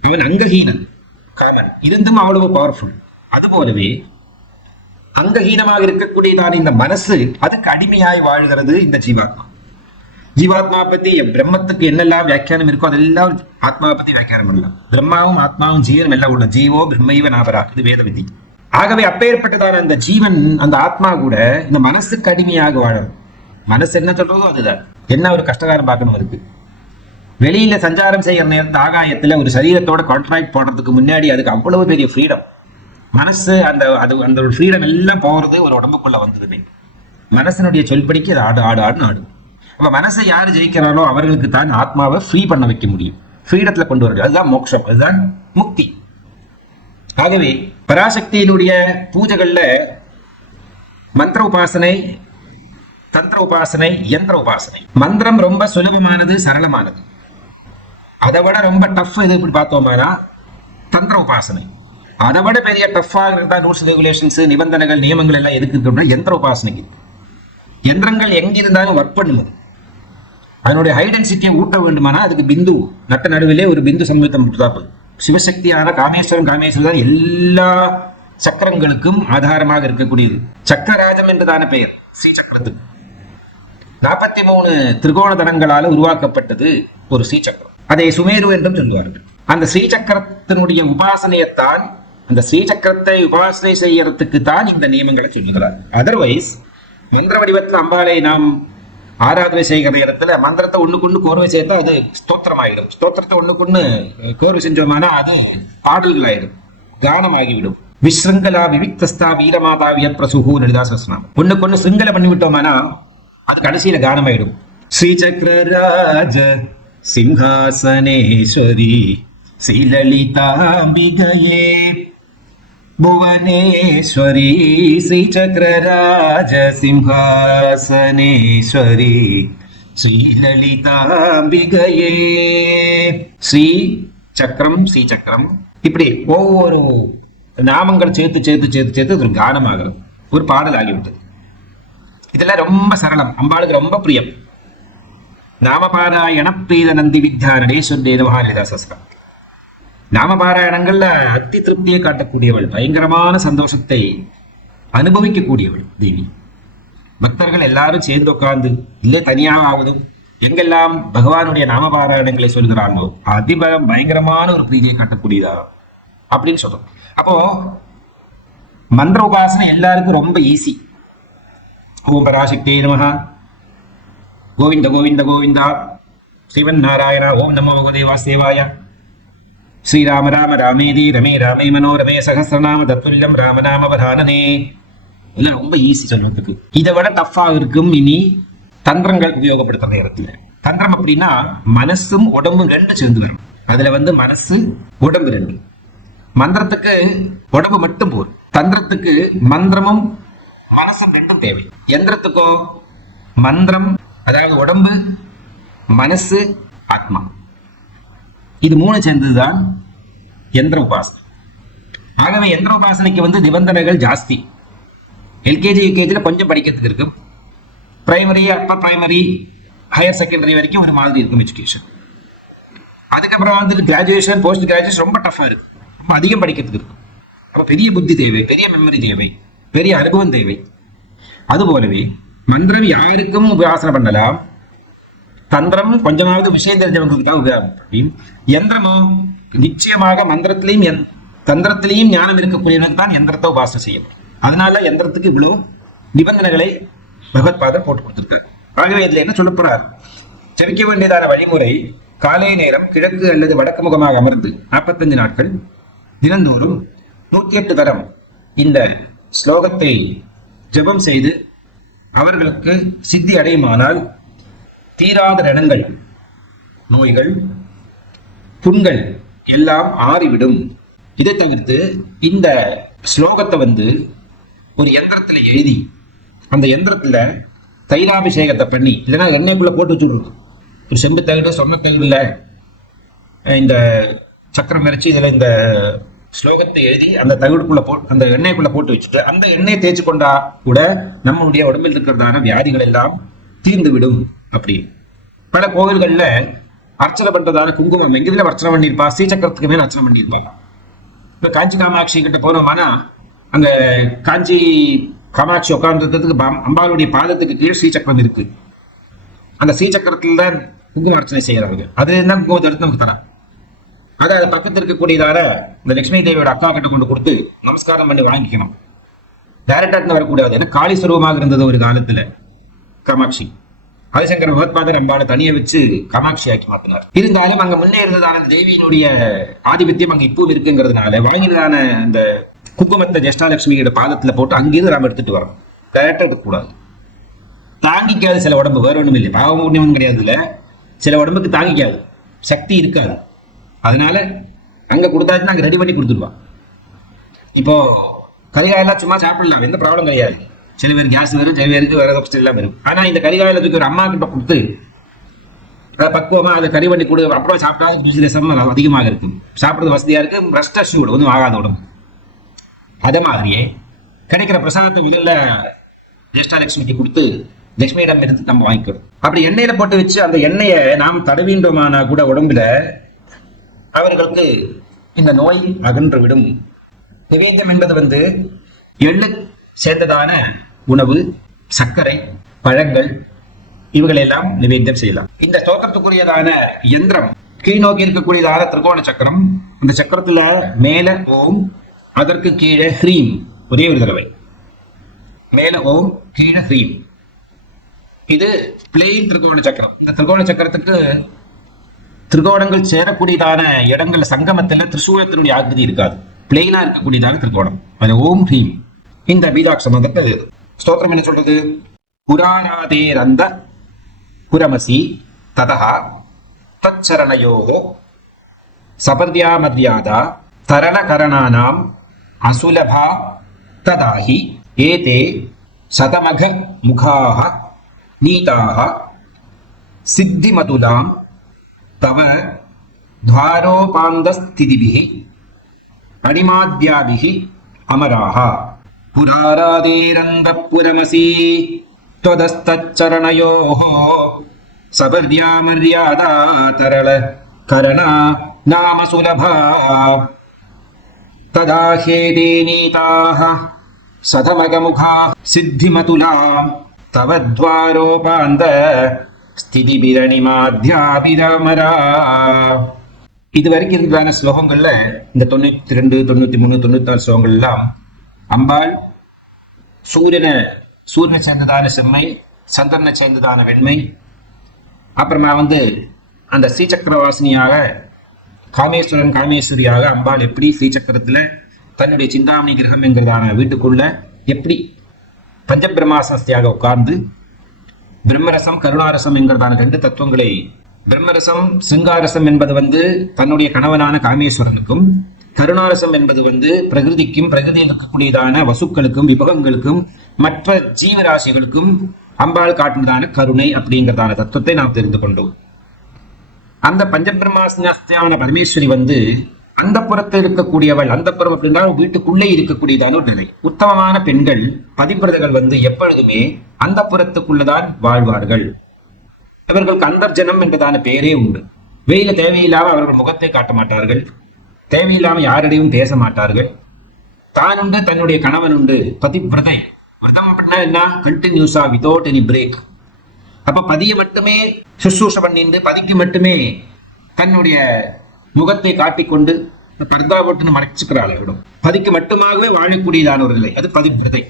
அவன் அங்கஹீனன். காமன் இருந்தும் அவ்வளவு பவர்ஃபுல். அதுபோலவே அங்கஹீனமாக இருக்கக்கூடியதான இந்த மனசு அதுக்கு அடிமையாய் வாழ்கிறது இந்த ஜீவாத்மா. ஜீவாத்மா பத்தி பிரம்மத்துக்கு என்னெல்லாம் வியாக்கியானம் இருக்கோ அதெல்லாம் ஆத்மாவை பத்தி வியாக்கியானம் பண்ணலாம். பிரம்மாவும் ஆத்மாவும் ஜீவனும் எல்லாம் உள்ள ஜீவோ பிரம்மைவ நாபரா, இது வேத விதி. ஆகவே அப்பேற்பட்டதான அந்த ஜீவன், அந்த ஆத்மா கூட இந்த மனசுக்கு அடிமையாக வாழணும். மனசு என்ன சொல்றதோ அதுதான். என்ன ஒரு கஷ்டகாரம் பார்க்கணும் இருக்கு. வெளியில சஞ்சாரம் செய்யற நேரத்தில் ஆகாயத்துல ஒரு சரீரத்தோட கான்ட்ராக்ட் போடுறதுக்கு முன்னாடி அதுக்கு அவ்வளவு பெரிய ஃப்ரீடம். மனசு அந்த ஒரு ஃப்ரீடம் எல்லாம் போறது ஒரு உடம்புக்குள்ள வந்ததுமே. மனசனுடைய சொல்படிக்கு அது ஆடுன்னு ஆடும். அப்ப மனசை யாரு ஜெயிக்கிறாரோ அவர்களுக்கு தான் ஆத்மாவை ஃப்ரீ பண்ண வைக்க முடியும், ஃப்ரீடத்துல கொண்டு வருது. அதுதான் மோட்சம், அதுதான் முக்தி. ஆகவே பராசக்தியினுடைய பூஜைகள்ல மந்திர உபாசனை, தந்திர உபாசனை, யந்திர உபாசனை. மந்திரம் ரொம்ப சுலபமானது, சரளமானது. அதை விட ரொம்ப டஃப் எது இப்படி பார்த்தோம்னா தந்திர உபாசனை. அதை விட பெரிய டஃப்பாக இருந்தா ரூல்ஸ், ரெகுலேஷன்ஸ், நிபந்தனைகள், நியமங்கள் எல்லாம் எதுக்கு இருக்குன்னா யந்திர உபாசனைக்கு. யந்திரங்கள் எங்கிருந்தாலும் ஒர்க் பண்ணும். அதனுடைய ஹை டென்சிட்டியை ஊட்ட வேண்டுமானா அதுக்கு பிந்து நட்ட நடுவிலே ஒரு பிந்து சம்யுத்தம் சிவசக்தியான காமேஸ்வரன் தான் எல்லா சக்கரங்களுக்கும் ஆதாரமாக இருக்கக்கூடியது. சக்கரராஜம் என்றுதான பெயர் ஸ்ரீ சக்கரத்துக்கு. 43 திரிகோண தனங்களால உருவாக்கப்பட்டது ஒரு ஸ்ரீ சக்கரம். அதை சுமேரு என்றும் சொல்லுவார்கள். அந்த ஸ்ரீ சக்கரத்தினுடைய உபாசனையத்தான், அந்த ஸ்ரீ சக்கரத்தை உபாசனை செய்யறதுக்கு தான் இந்த நியமங்களை சொல்லுகிறார். அதர்வைஸ் மந்திர வடிவத்தில் அம்பாலை நாம் ஆராதனை செய்கிற இடத்துல மந்திரத்தை ஒண்ணுக்குன்னு கோர்வை சேர்த்தா அது ஸ்தோத்திரம் ஆயிடும். ஸ்தோத்திரத்தை ஒண்ணுக்குன்னு கோர்வை செஞ்சோம்னா அது பாடல்கள் ஆயிடும், கானம் ஆகிவிடும். விஸ்ருங்கலா விவிக்தஸ்தா வீரமாதாவிய பிரசுகு லலிதாசனம். ஒண்ணுக்கு சிருங்கல பண்ணி விட்டோம்னா அது கடைசியில கானம் ஆயிடும். ஸ்ரீசக்கரராஜ சிம்ஹாசனேஸ்வரி ஸ்ரீலலிதாம்பிகையே புவனேஸ்வரி ஸ்ரீசக்கரராஜ சிம்ஹாசனேஸ்வரி ஸ்ரீலலிதாம்பிகையே. ஸ்ரீ சக்கரம் ஸ்ரீ சக்கரம் இப்படி ஒவ்வொரு நாமங்கள் சேர்த்து சேர்த்து சேர்த்து சேர்த்து ஒரு கானமாகிறது, ஒரு பாடல் ஆகிவிட்டது. இதெல்லாம் ரொம்ப சரளம், அம்பாளுக்கு ரொம்ப பிரியம். நாமபாராயண பிரீத நந்தி வித்யா நடேஸ்வரே மகாலிதாசஸ்கரம். நாமபாராயணங்கள்ல அத்தி திருப்தியை காட்டக்கூடியவள், பயங்கரமான சந்தோஷத்தை அனுபவிக்கக்கூடியவள் தேவி. பக்தர்கள் எல்லாரும் சேர்ந்து உட்கார்ந்து இல்ல தனியாக ஆவதும் எங்கெல்லாம் பகவானுடைய நாமபாராயணங்களை சொல்கிறாங்களோ பயங்கரமான ஒரு பிரீதியை காட்டக்கூடியதா அப்படின்னு சொல்றோம். அப்போ மந்திர உபாசனை எல்லாருக்கும் ரொம்ப ஈஸி. ஓம் பராசக்தி நமஹ, கோவிந்த கோவிந்த கோவிந்தா, ஸ்ரீவன் நாராயணா, ஓம் நமோ பகவதே வாசுதேவாய, ஸ்ரீராம ராம ராமேதி ரமே ராமே மனோரமே சகஸ்ரநாம தத்துல்யம் ராமநாம வதானனே. இதெல்லாம் ரொம்ப ஈஸி சொல்றதுக்கு. இதை விட டஃபா இருக்கும் இனி தந்திரங்கள் உபயோகப்படுத்துற நேரத்துல. தந்திரம் அப்படின்னா மனசும் உடம்பும் ரெண்டு சேர்ந்து வரும். அதுல மனசு உடம்பு ரெண்டு. மந்திரத்துக்கு உடம்பு மட்டும் போதும், தந்திரத்துக்கு மந்திரமும் மனசும் ரெண்டும் தேவை. யந்திரத்துக்கோ மந்திரம், அதாவது உடம்பு, மனசு, ஆத்மா, இது மூணு சேர்ந்ததுதான் யந்திர உபாசனை. ஆகவே யந்திர உபாசனைக்கு நிபந்தனைகள் ஜாஸ்தி. எல்கேஜி யூகேஜில கொஞ்சம் படிக்கிறதுக்கு இருக்கும். Primary, Appar primary, higher secondary வரைக்கும் ஒரு மாதிரி இருக்கும் எஜுகேஷன். அதுக்கப்புறம் கிராஜுவேஷன், போஸ்ட் கிராஜுவேஷன் ரொம்ப டஃபா இருக்கு, ரொம்ப அதிகம் படிக்கிறதுக்கு இருக்கும். அப்ப பெரிய புத்தி தேவை, பெரிய மெமரி தேவை, பெரிய அனுபவம் தேவை. அதுபோலவே மந்திரம் யாருக்கும் உபாசனை பண்ணலாம், தந்திரம் கொஞ்சமாவது விஷயம் தெரிஞ்சவங்களுக்கு தான் உபயோகம். யந்திரமோ நிச்சயமாக மந்திரத்திலையும் தந்திரத்திலையும் ஞானம் இருக்கக்கூடியவனுக்கு தான் யந்திரத்தை உபாசனை செய்யும். அதனால யந்திரத்துக்கு இவ்வளவு நிபந்தனைகளை பகவத்பாதர் போட்டு கொடுத்திருக்காரு. ஆகவே இதுல என்ன சொல்ல போறார், செவிக்க வேண்டியதான வழிமுறை காலை நேரம் கிழக்கு அல்லது வடக்கு முகமாக அமர்ந்து 45 நாட்கள் தினந்தோறும் 108 தரம் இந்த ஸ்லோகத்தை ஜெபம் செய்து அவர்களுக்கு சித்தி அடையுமானால் தீராத ரணங்கள், நோய்கள், புண்கள் எல்லாம் ஆறிவிடும். இதை தவிர்த்து இந்த ஸ்லோகத்தை ஒரு யந்திரத்துல எழுதி அந்த யந்திரத்துல தைலாபிஷேகத்தை பண்ணி, இல்லைன்னா எண்ணெய்க்குள்ள போட்டு வச்சுடுறோம். ஒரு செம்பு தகுடு, சொன்ன தகுடுல இந்த சக்கரம் வரைச்சு இதுல இந்த ஸ்லோகத்தை எழுதி அந்த தகுடுக்குள்ள அந்த எண்ணெய்க்குள்ள போட்டு வச்சுட்டு அந்த எண்ணெயை தேய்ச்சி கொண்டா கூட நம்மளுடைய உடம்பில் இருக்கிறதான வியாதிகள் எல்லாம் தீர்ந்து விடும். அப்படி பல கோவில்கள்ல அர்ச்சனை பண்றதான குங்குமம் எங்கிட்ட அர்ச்சனை பண்ணியிருப்பா, ஸ்ரீசக்கரத்துக்கு மேல அர்ச்சனை பண்ணியிருப்பாங்க. இப்ப காஞ்சி காமாட்சி கிட்ட போனோம்னா அந்த காஞ்சி காமாட்சி உட்கார்ந்துறதுக்கு அம்பாளுடைய பாதத்துக்கு கீழே ஸ்ரீசக்கரம் இருக்கு. அந்த ஸ்ரீசக்கரத்துல தான் குங்கும அர்ச்சனை செய்யறவங்க. அது என்ன குங்குமத்தை எடுத்து நமக்கு தரா. அதை பக்கத்தில் இருக்கக்கூடியதான இந்த லட்சுமி தேவியோட அக்கா கிட்ட கொண்டு கொடுத்து நமஸ்காரம் பண்ணி வாங்கிக்கணும். டைரக்டா வரக்கூடாது. ஏன்னா காளி சுரூபமாக இருந்தது ஒரு காலத்துல காமாட்சி. ஆதிசங்கர பகவத்பாதர் அம்பாளை தனியை வச்சு காமாட்சி ஆக்கி மாத்தினார். இருந்தாலும் அங்க முன்னே இருந்ததான தேவியினுடைய ஆதிபத்தியம் அங்க இப்பவும் இருக்குங்கிறதுனால வாங்கினதான அந்த குங்குமத்தை ஜெஷ்டாலட்சுமியோட பாதத்துல போட்டு அங்கிருந்து நாம எடுத்துட்டு வரோம். டைரக்டா எடுக்கக்கூடாது. தாங்கிக்காது சில உடம்பு, வேற ஒண்ணும் இல்லை, பாவம் ஒண்ணும் கிடையாது. இல்ல சில உடம்புக்கு தாங்கிக்காது, சக்தி இருக்காது. அதனால அங்க கொடுத்தாச்சுன்னா அங்க ரெடி பண்ணி கொடுத்துடுவான். இப்போ கரிகாயெல்லாம் சும்மா சாப்பிடலாம், எந்த ப்ராப்ளம் கிடையாது. சில பேர் கேஸ் வரும், சில பேருக்கு வேற ஏதோ எல்லாம் வரும். ஆனா இந்த கரிகாயத்துக்கு ஒரு அம்மா கிட்ட கொடுத்து பக்குவமா அதை கறி பண்ணி கொடு, அப்புறம் சாப்பிட்டா ருசிரசம் அதிகமாக இருக்கும், சாப்பிடுறது வசதியா இருக்கு, ரெஸ்ட் அஷ்யூர்டு ஒன்றும் ஆகாத உடம்பு. அதே மாதிரியே கிடைக்கிற பிரசாதத்தை முதல்ல ஜெஷ்டாலட்சுமிக்கு கொடுத்து லட்சுமியிடம் இருந்து நம்ம வாங்கிக்கிறோம். அப்படி எண்ணெயில போட்டு வச்சு அந்த எண்ணெயை நாம் தடவின்றோமானா கூட உடம்புல அவர்களுக்கு இந்த நோய் அகன்றுவிடும். நிவேத்தியம் என்பது எள்ளு சேர்ந்ததான உணவு, சர்க்கரை, பழங்கள் இவைகளெல்லாம் நிவேத்தியம் செய்யலாம். இந்த ஸ்தோத்திரத்துக்குரியதான யந்திரம் கீழ் நோக்கி இருக்கக்கூடியதான திரிகோண சக்கரம். இந்த சக்கரத்துல மேல ஓம், அதற்கு கீழே ஹ்ரீம், ஒரே ஒரு தடவை மேல ஓம், கீழே ஹ்ரீம். இது பிளெயின் திரிகோண சக்கரம். இந்த திரிகோண சக்கரத்துக்கு திரிகோணங்கள் சேரக்கூடியதான இடங்கள் சங்கமத்தில் திரிசூலத்தினுடைய ஆகிருதி இருக்காது. பிளெயினா இருக்கக்கூடியதான திரிகோணம், அது ஓம் ஹ்ரீம். இந்த பீஜாட்சரம் வந்து ஸ்தோத்திரம் என்ன சொல்றது? புராணாதேரந்த புரமசி ததா தச்சரணயோகோ சபர்யா மர்யாதா தரண கரணானாம் அசுலபா ததாஹி ஏதே சதமக முகாஹ நீதாஹ சித்திமதுலாம் தவ துவாரோபாந்தஸ்திதிபிஹி அடிமாத்யாபிஹி அமராஹ புராராதேரந்த புரமசி त्वदस्तच्चरणयोः सबर्या मर्यादा तरल करणा नाम सुलभा तदा ह्येते नीताः सधमगमुखा सिद्धिमतुला तव द्वारोपान्त ஸ்திதிபிரணிமாத்யாபிரமரா. இதுவரைக்கும் இருந்ததான ஸ்லோகங்கள்ல இந்த 92, 93, 94 ஸ்லோகங்கள் எல்லாம் அம்பாள் சூரியனை சேர்ந்ததான செம்மை, சந்திரனை சேர்ந்ததான வெண்மை, அப்புறமா அந்த ஸ்ரீசக்கரவாசினியாக காமேஸ்வரன் காமேஸ்வரியாக அம்பாள் எப்படி ஸ்ரீசக்கரத்துல தன்னுடைய சிந்தாமணி கிரகம் என்கிறதான வீட்டுக்குள்ள எப்படி பஞ்சபிரமாசனஸ்தியாக உட்கார்ந்து பிரம்மரசம் கருணாரசம் என்கிறதான 2 தத்துவங்களை, பிரம்மரசம் சிங்காரசம் என்பது தன்னுடைய கணவனான காமேஸ்வரனுக்கும், கருணாரசம் என்பது பிரகிருதிக்கும், பிரகிருதியில் இருக்கக்கூடியதான வசுக்களுக்கும் விபகங்களுக்கும் மற்ற ஜீவராசிகளுக்கும் அம்பாள் காட்டினதான கருணை அப்படிங்கிறதான தத்துவத்தை நாம் தெரிந்து கொண்டோம். அந்த பஞ்சபிரமாசனஸ்தியான பரமேஸ்வரி அந்த புறத்தில் இருக்கக்கூடியவள், அந்த புறம் அப்படின்னா வீட்டுக்குள்ளே இருக்கக்கூடியதான ஒரு நிலை. உத்தமமான பெண்கள் பதிவிரதைகள் எப்பொழுதுமே அந்த புறத்துக்குள்ளதான் வாழ்வார்கள். இவர்களுக்கு அந்தர்ஜனம் என்பதான பெயரே உண்டு. வெயில தேவையில்லாம அவர்கள் முகத்தை காட்ட மாட்டார்கள், தேவையில்லாம யாரிடையும் பேச மாட்டார்கள். தான் உண்டு, தன்னுடைய கணவன் உண்டு, பதிவிரதை. விரதம் அப்படின்னா என்ன? கண்டினியூஸா, வித்தவுட் எனி பிரேக். அப்ப பதியை மட்டுமே சுசூஷ பண்ணிட்டு, பதிக்கு மட்டுமே தன்னுடைய முகத்தை காட்டிக்கொண்டு பர்தா போட்டுன்னு மறைச்சுக்கிறாள். பதிக்கு மட்டுமாகவே வாழக்கூடியதான ஒரு நிலை, அது பதிவிரதை.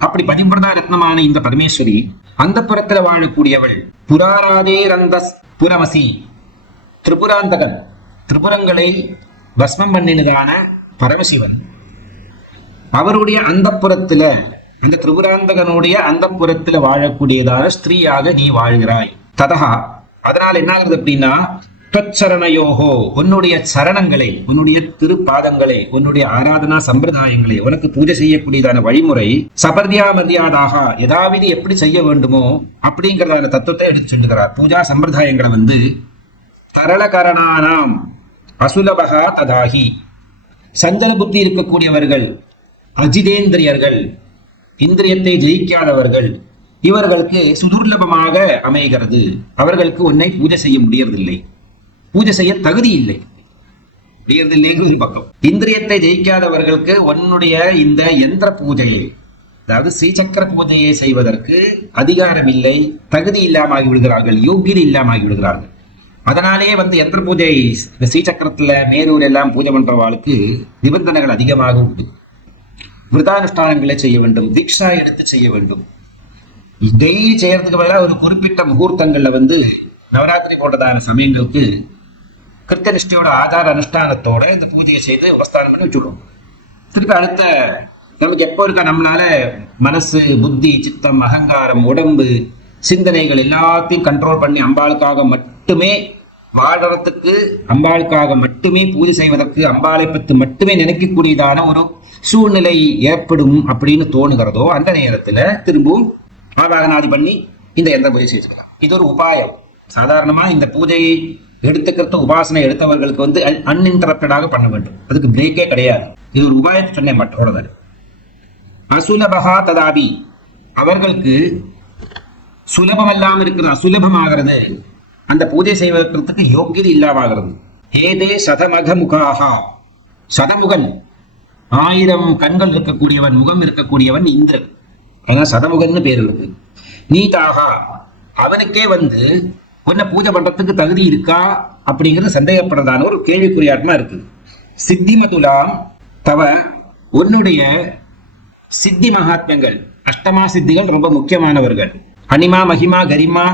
அப்படி பதிவிரதா ரத்னமான இந்த பரமேஸ்வரி அந்த புறத்துல வாழக்கூடியவள். புராராதேரந்த புரமசி, திரிபுராந்தகன், திரிபுரங்களை பஸ்மம் பண்ணினதான பரமசிவன் அவருடைய அந்த புறத்துல, அந்த திரிபுராந்தகனுடைய அந்த புறத்துல வாழக்கூடியதான ஸ்திரீயாக நீ வாழ்கிறாய். ததா, அதனால் என்ன ஆகுது அப்படின்னா, தொச்சரணயோகோ, உன்னுடைய சரணங்களை, உன்னுடைய திருப்பாதங்களை, உன்னுடைய ஆராதனா சம்பிரதாயங்களை, உனக்கு பூஜை செய்யக்கூடியதான வழிமுறை சபர்தியா மரியாதாக ஏதாவது எப்படி செய்ய வேண்டுமோ அப்படிங்கிறதான தத்துவத்தை எடுத்து சொல்லுகிறார். பூஜா சம்பிரதாயங்களை தரளகரணானாம் அசுலபகா ததாகி, சஞ்சல புத்தி இருக்கக்கூடியவர்கள், அஜிதேந்திரியர்கள், இந்திரியத்தை ஜெயிக்காதவர்கள், இவர்களுக்கு சுதுர்லபமாக அமைகிறது. அவர்களுக்கு உன்னை பூஜை செய்ய முடியறதில்லை, பூஜை செய்ய தகுதி இல்லை, முடியறதில்லைங்கிற ஒரு பக்கம். இந்திரியத்தை ஜெயிக்காதவர்களுக்கு உன்னுடைய இந்த யந்திர பூஜையை, அதாவது ஸ்ரீசக்கர பூஜையை செய்வதற்கு அதிகாரம் இல்லை, தகுதி இல்லாமல் ஆகிவிடுகிறார்கள், யோகியர் இல்லாமல் ஆகிவிடுகிறார்கள். அதனாலேயே யந்திர பூஜை, இந்த ஸ்ரீசக்கரத்துல மேரூர் எல்லாம் பூஜை பண்றவாளுக்கு நிபந்தனைகள் அதிகமாக உண்டு. விரதானுஷ்டானங்களை செய்ய வேண்டும், தீட்சா எடுத்து செய்ய வேண்டும். டெய்லி செய்யறதுக்கு பதிலாக ஒரு குறிப்பிட்ட முகூர்த்தங்கள்ல நவராத்திரி போன்றதான சமயங்களுக்கு கிருத்தனிஷ்டையோட ஆதார அனுஷ்டானத்தோட இந்த பூஜையை செய்து உபஸ்தானம் பண்ணி வச்சுடுவோம். திருப்பி அடுத்த நமக்கு எப்போ இருக்கா, நம்மளால மனசு, புத்தி, சித்தம், அகங்காரம், உடம்பு, சிந்தனைகள் எல்லாத்தையும் கண்ட்ரோல் பண்ணி அம்பாளுக்காக மட்டுமே வாழறதுக்கு, அம்பாளுக்காக மட்டுமே பூஜை செய்வதற்கு, அம்பாளை பற்றி மட்டுமே நினைக்கக்கூடியதான ஒரு சூழ்நிலை ஏற்படும் அப்படின்னு தோணுகிறதோ அந்த நேரத்துல திரும்பவும் ஆவாகனாதி பண்ணி இந்த யந்திர பூஜை செய்துக்கலாம். இது ஒரு உபாயம். சாதாரணமா இந்த பூஜையை எடுத்துக்கிறது, உபாசனை எடுத்தவர்களுக்கு அன்இன்டரப்டடாக பண்ண வேண்டும், அதுக்கு பிரேக்கே கிடையாது. இது ஒரு உபாயத்தை சொன்னேன் மற்றோட. அசுலபகா ததாபி, அவர்களுக்கு சுலபம் எல்லாம் இருக்கிறது, அசுலபமாகிறது. அந்த பூஜை செய்வதற்கு யோகியது இல்லாமாகிறது. ஏதே சதமகமுகாஹா, சதமுகன் 1000 கண்கள் இருக்கக்கூடியவன், முகம் இருக்கக்கூடியவன் இந்திரன். அதான் சதமுகன்னு பேர் இருக்கு. நீதாகா, அவனுக்கே உன்னை பூஜை பண்றதுக்கு தகுதி இருக்கா அப்படிங்கிறது சந்தேகப்படுறதான ஒரு கேள்விக்குறியாட்டமா இருக்கு. சித்திமதுலாம் தவ, உன்னுடைய சித்தி மகாத்மியங்கள், அஷ்டமா சித்திகள் ரொம்ப முக்கியமானவர்கள். அனிமா மகிமா கரிமா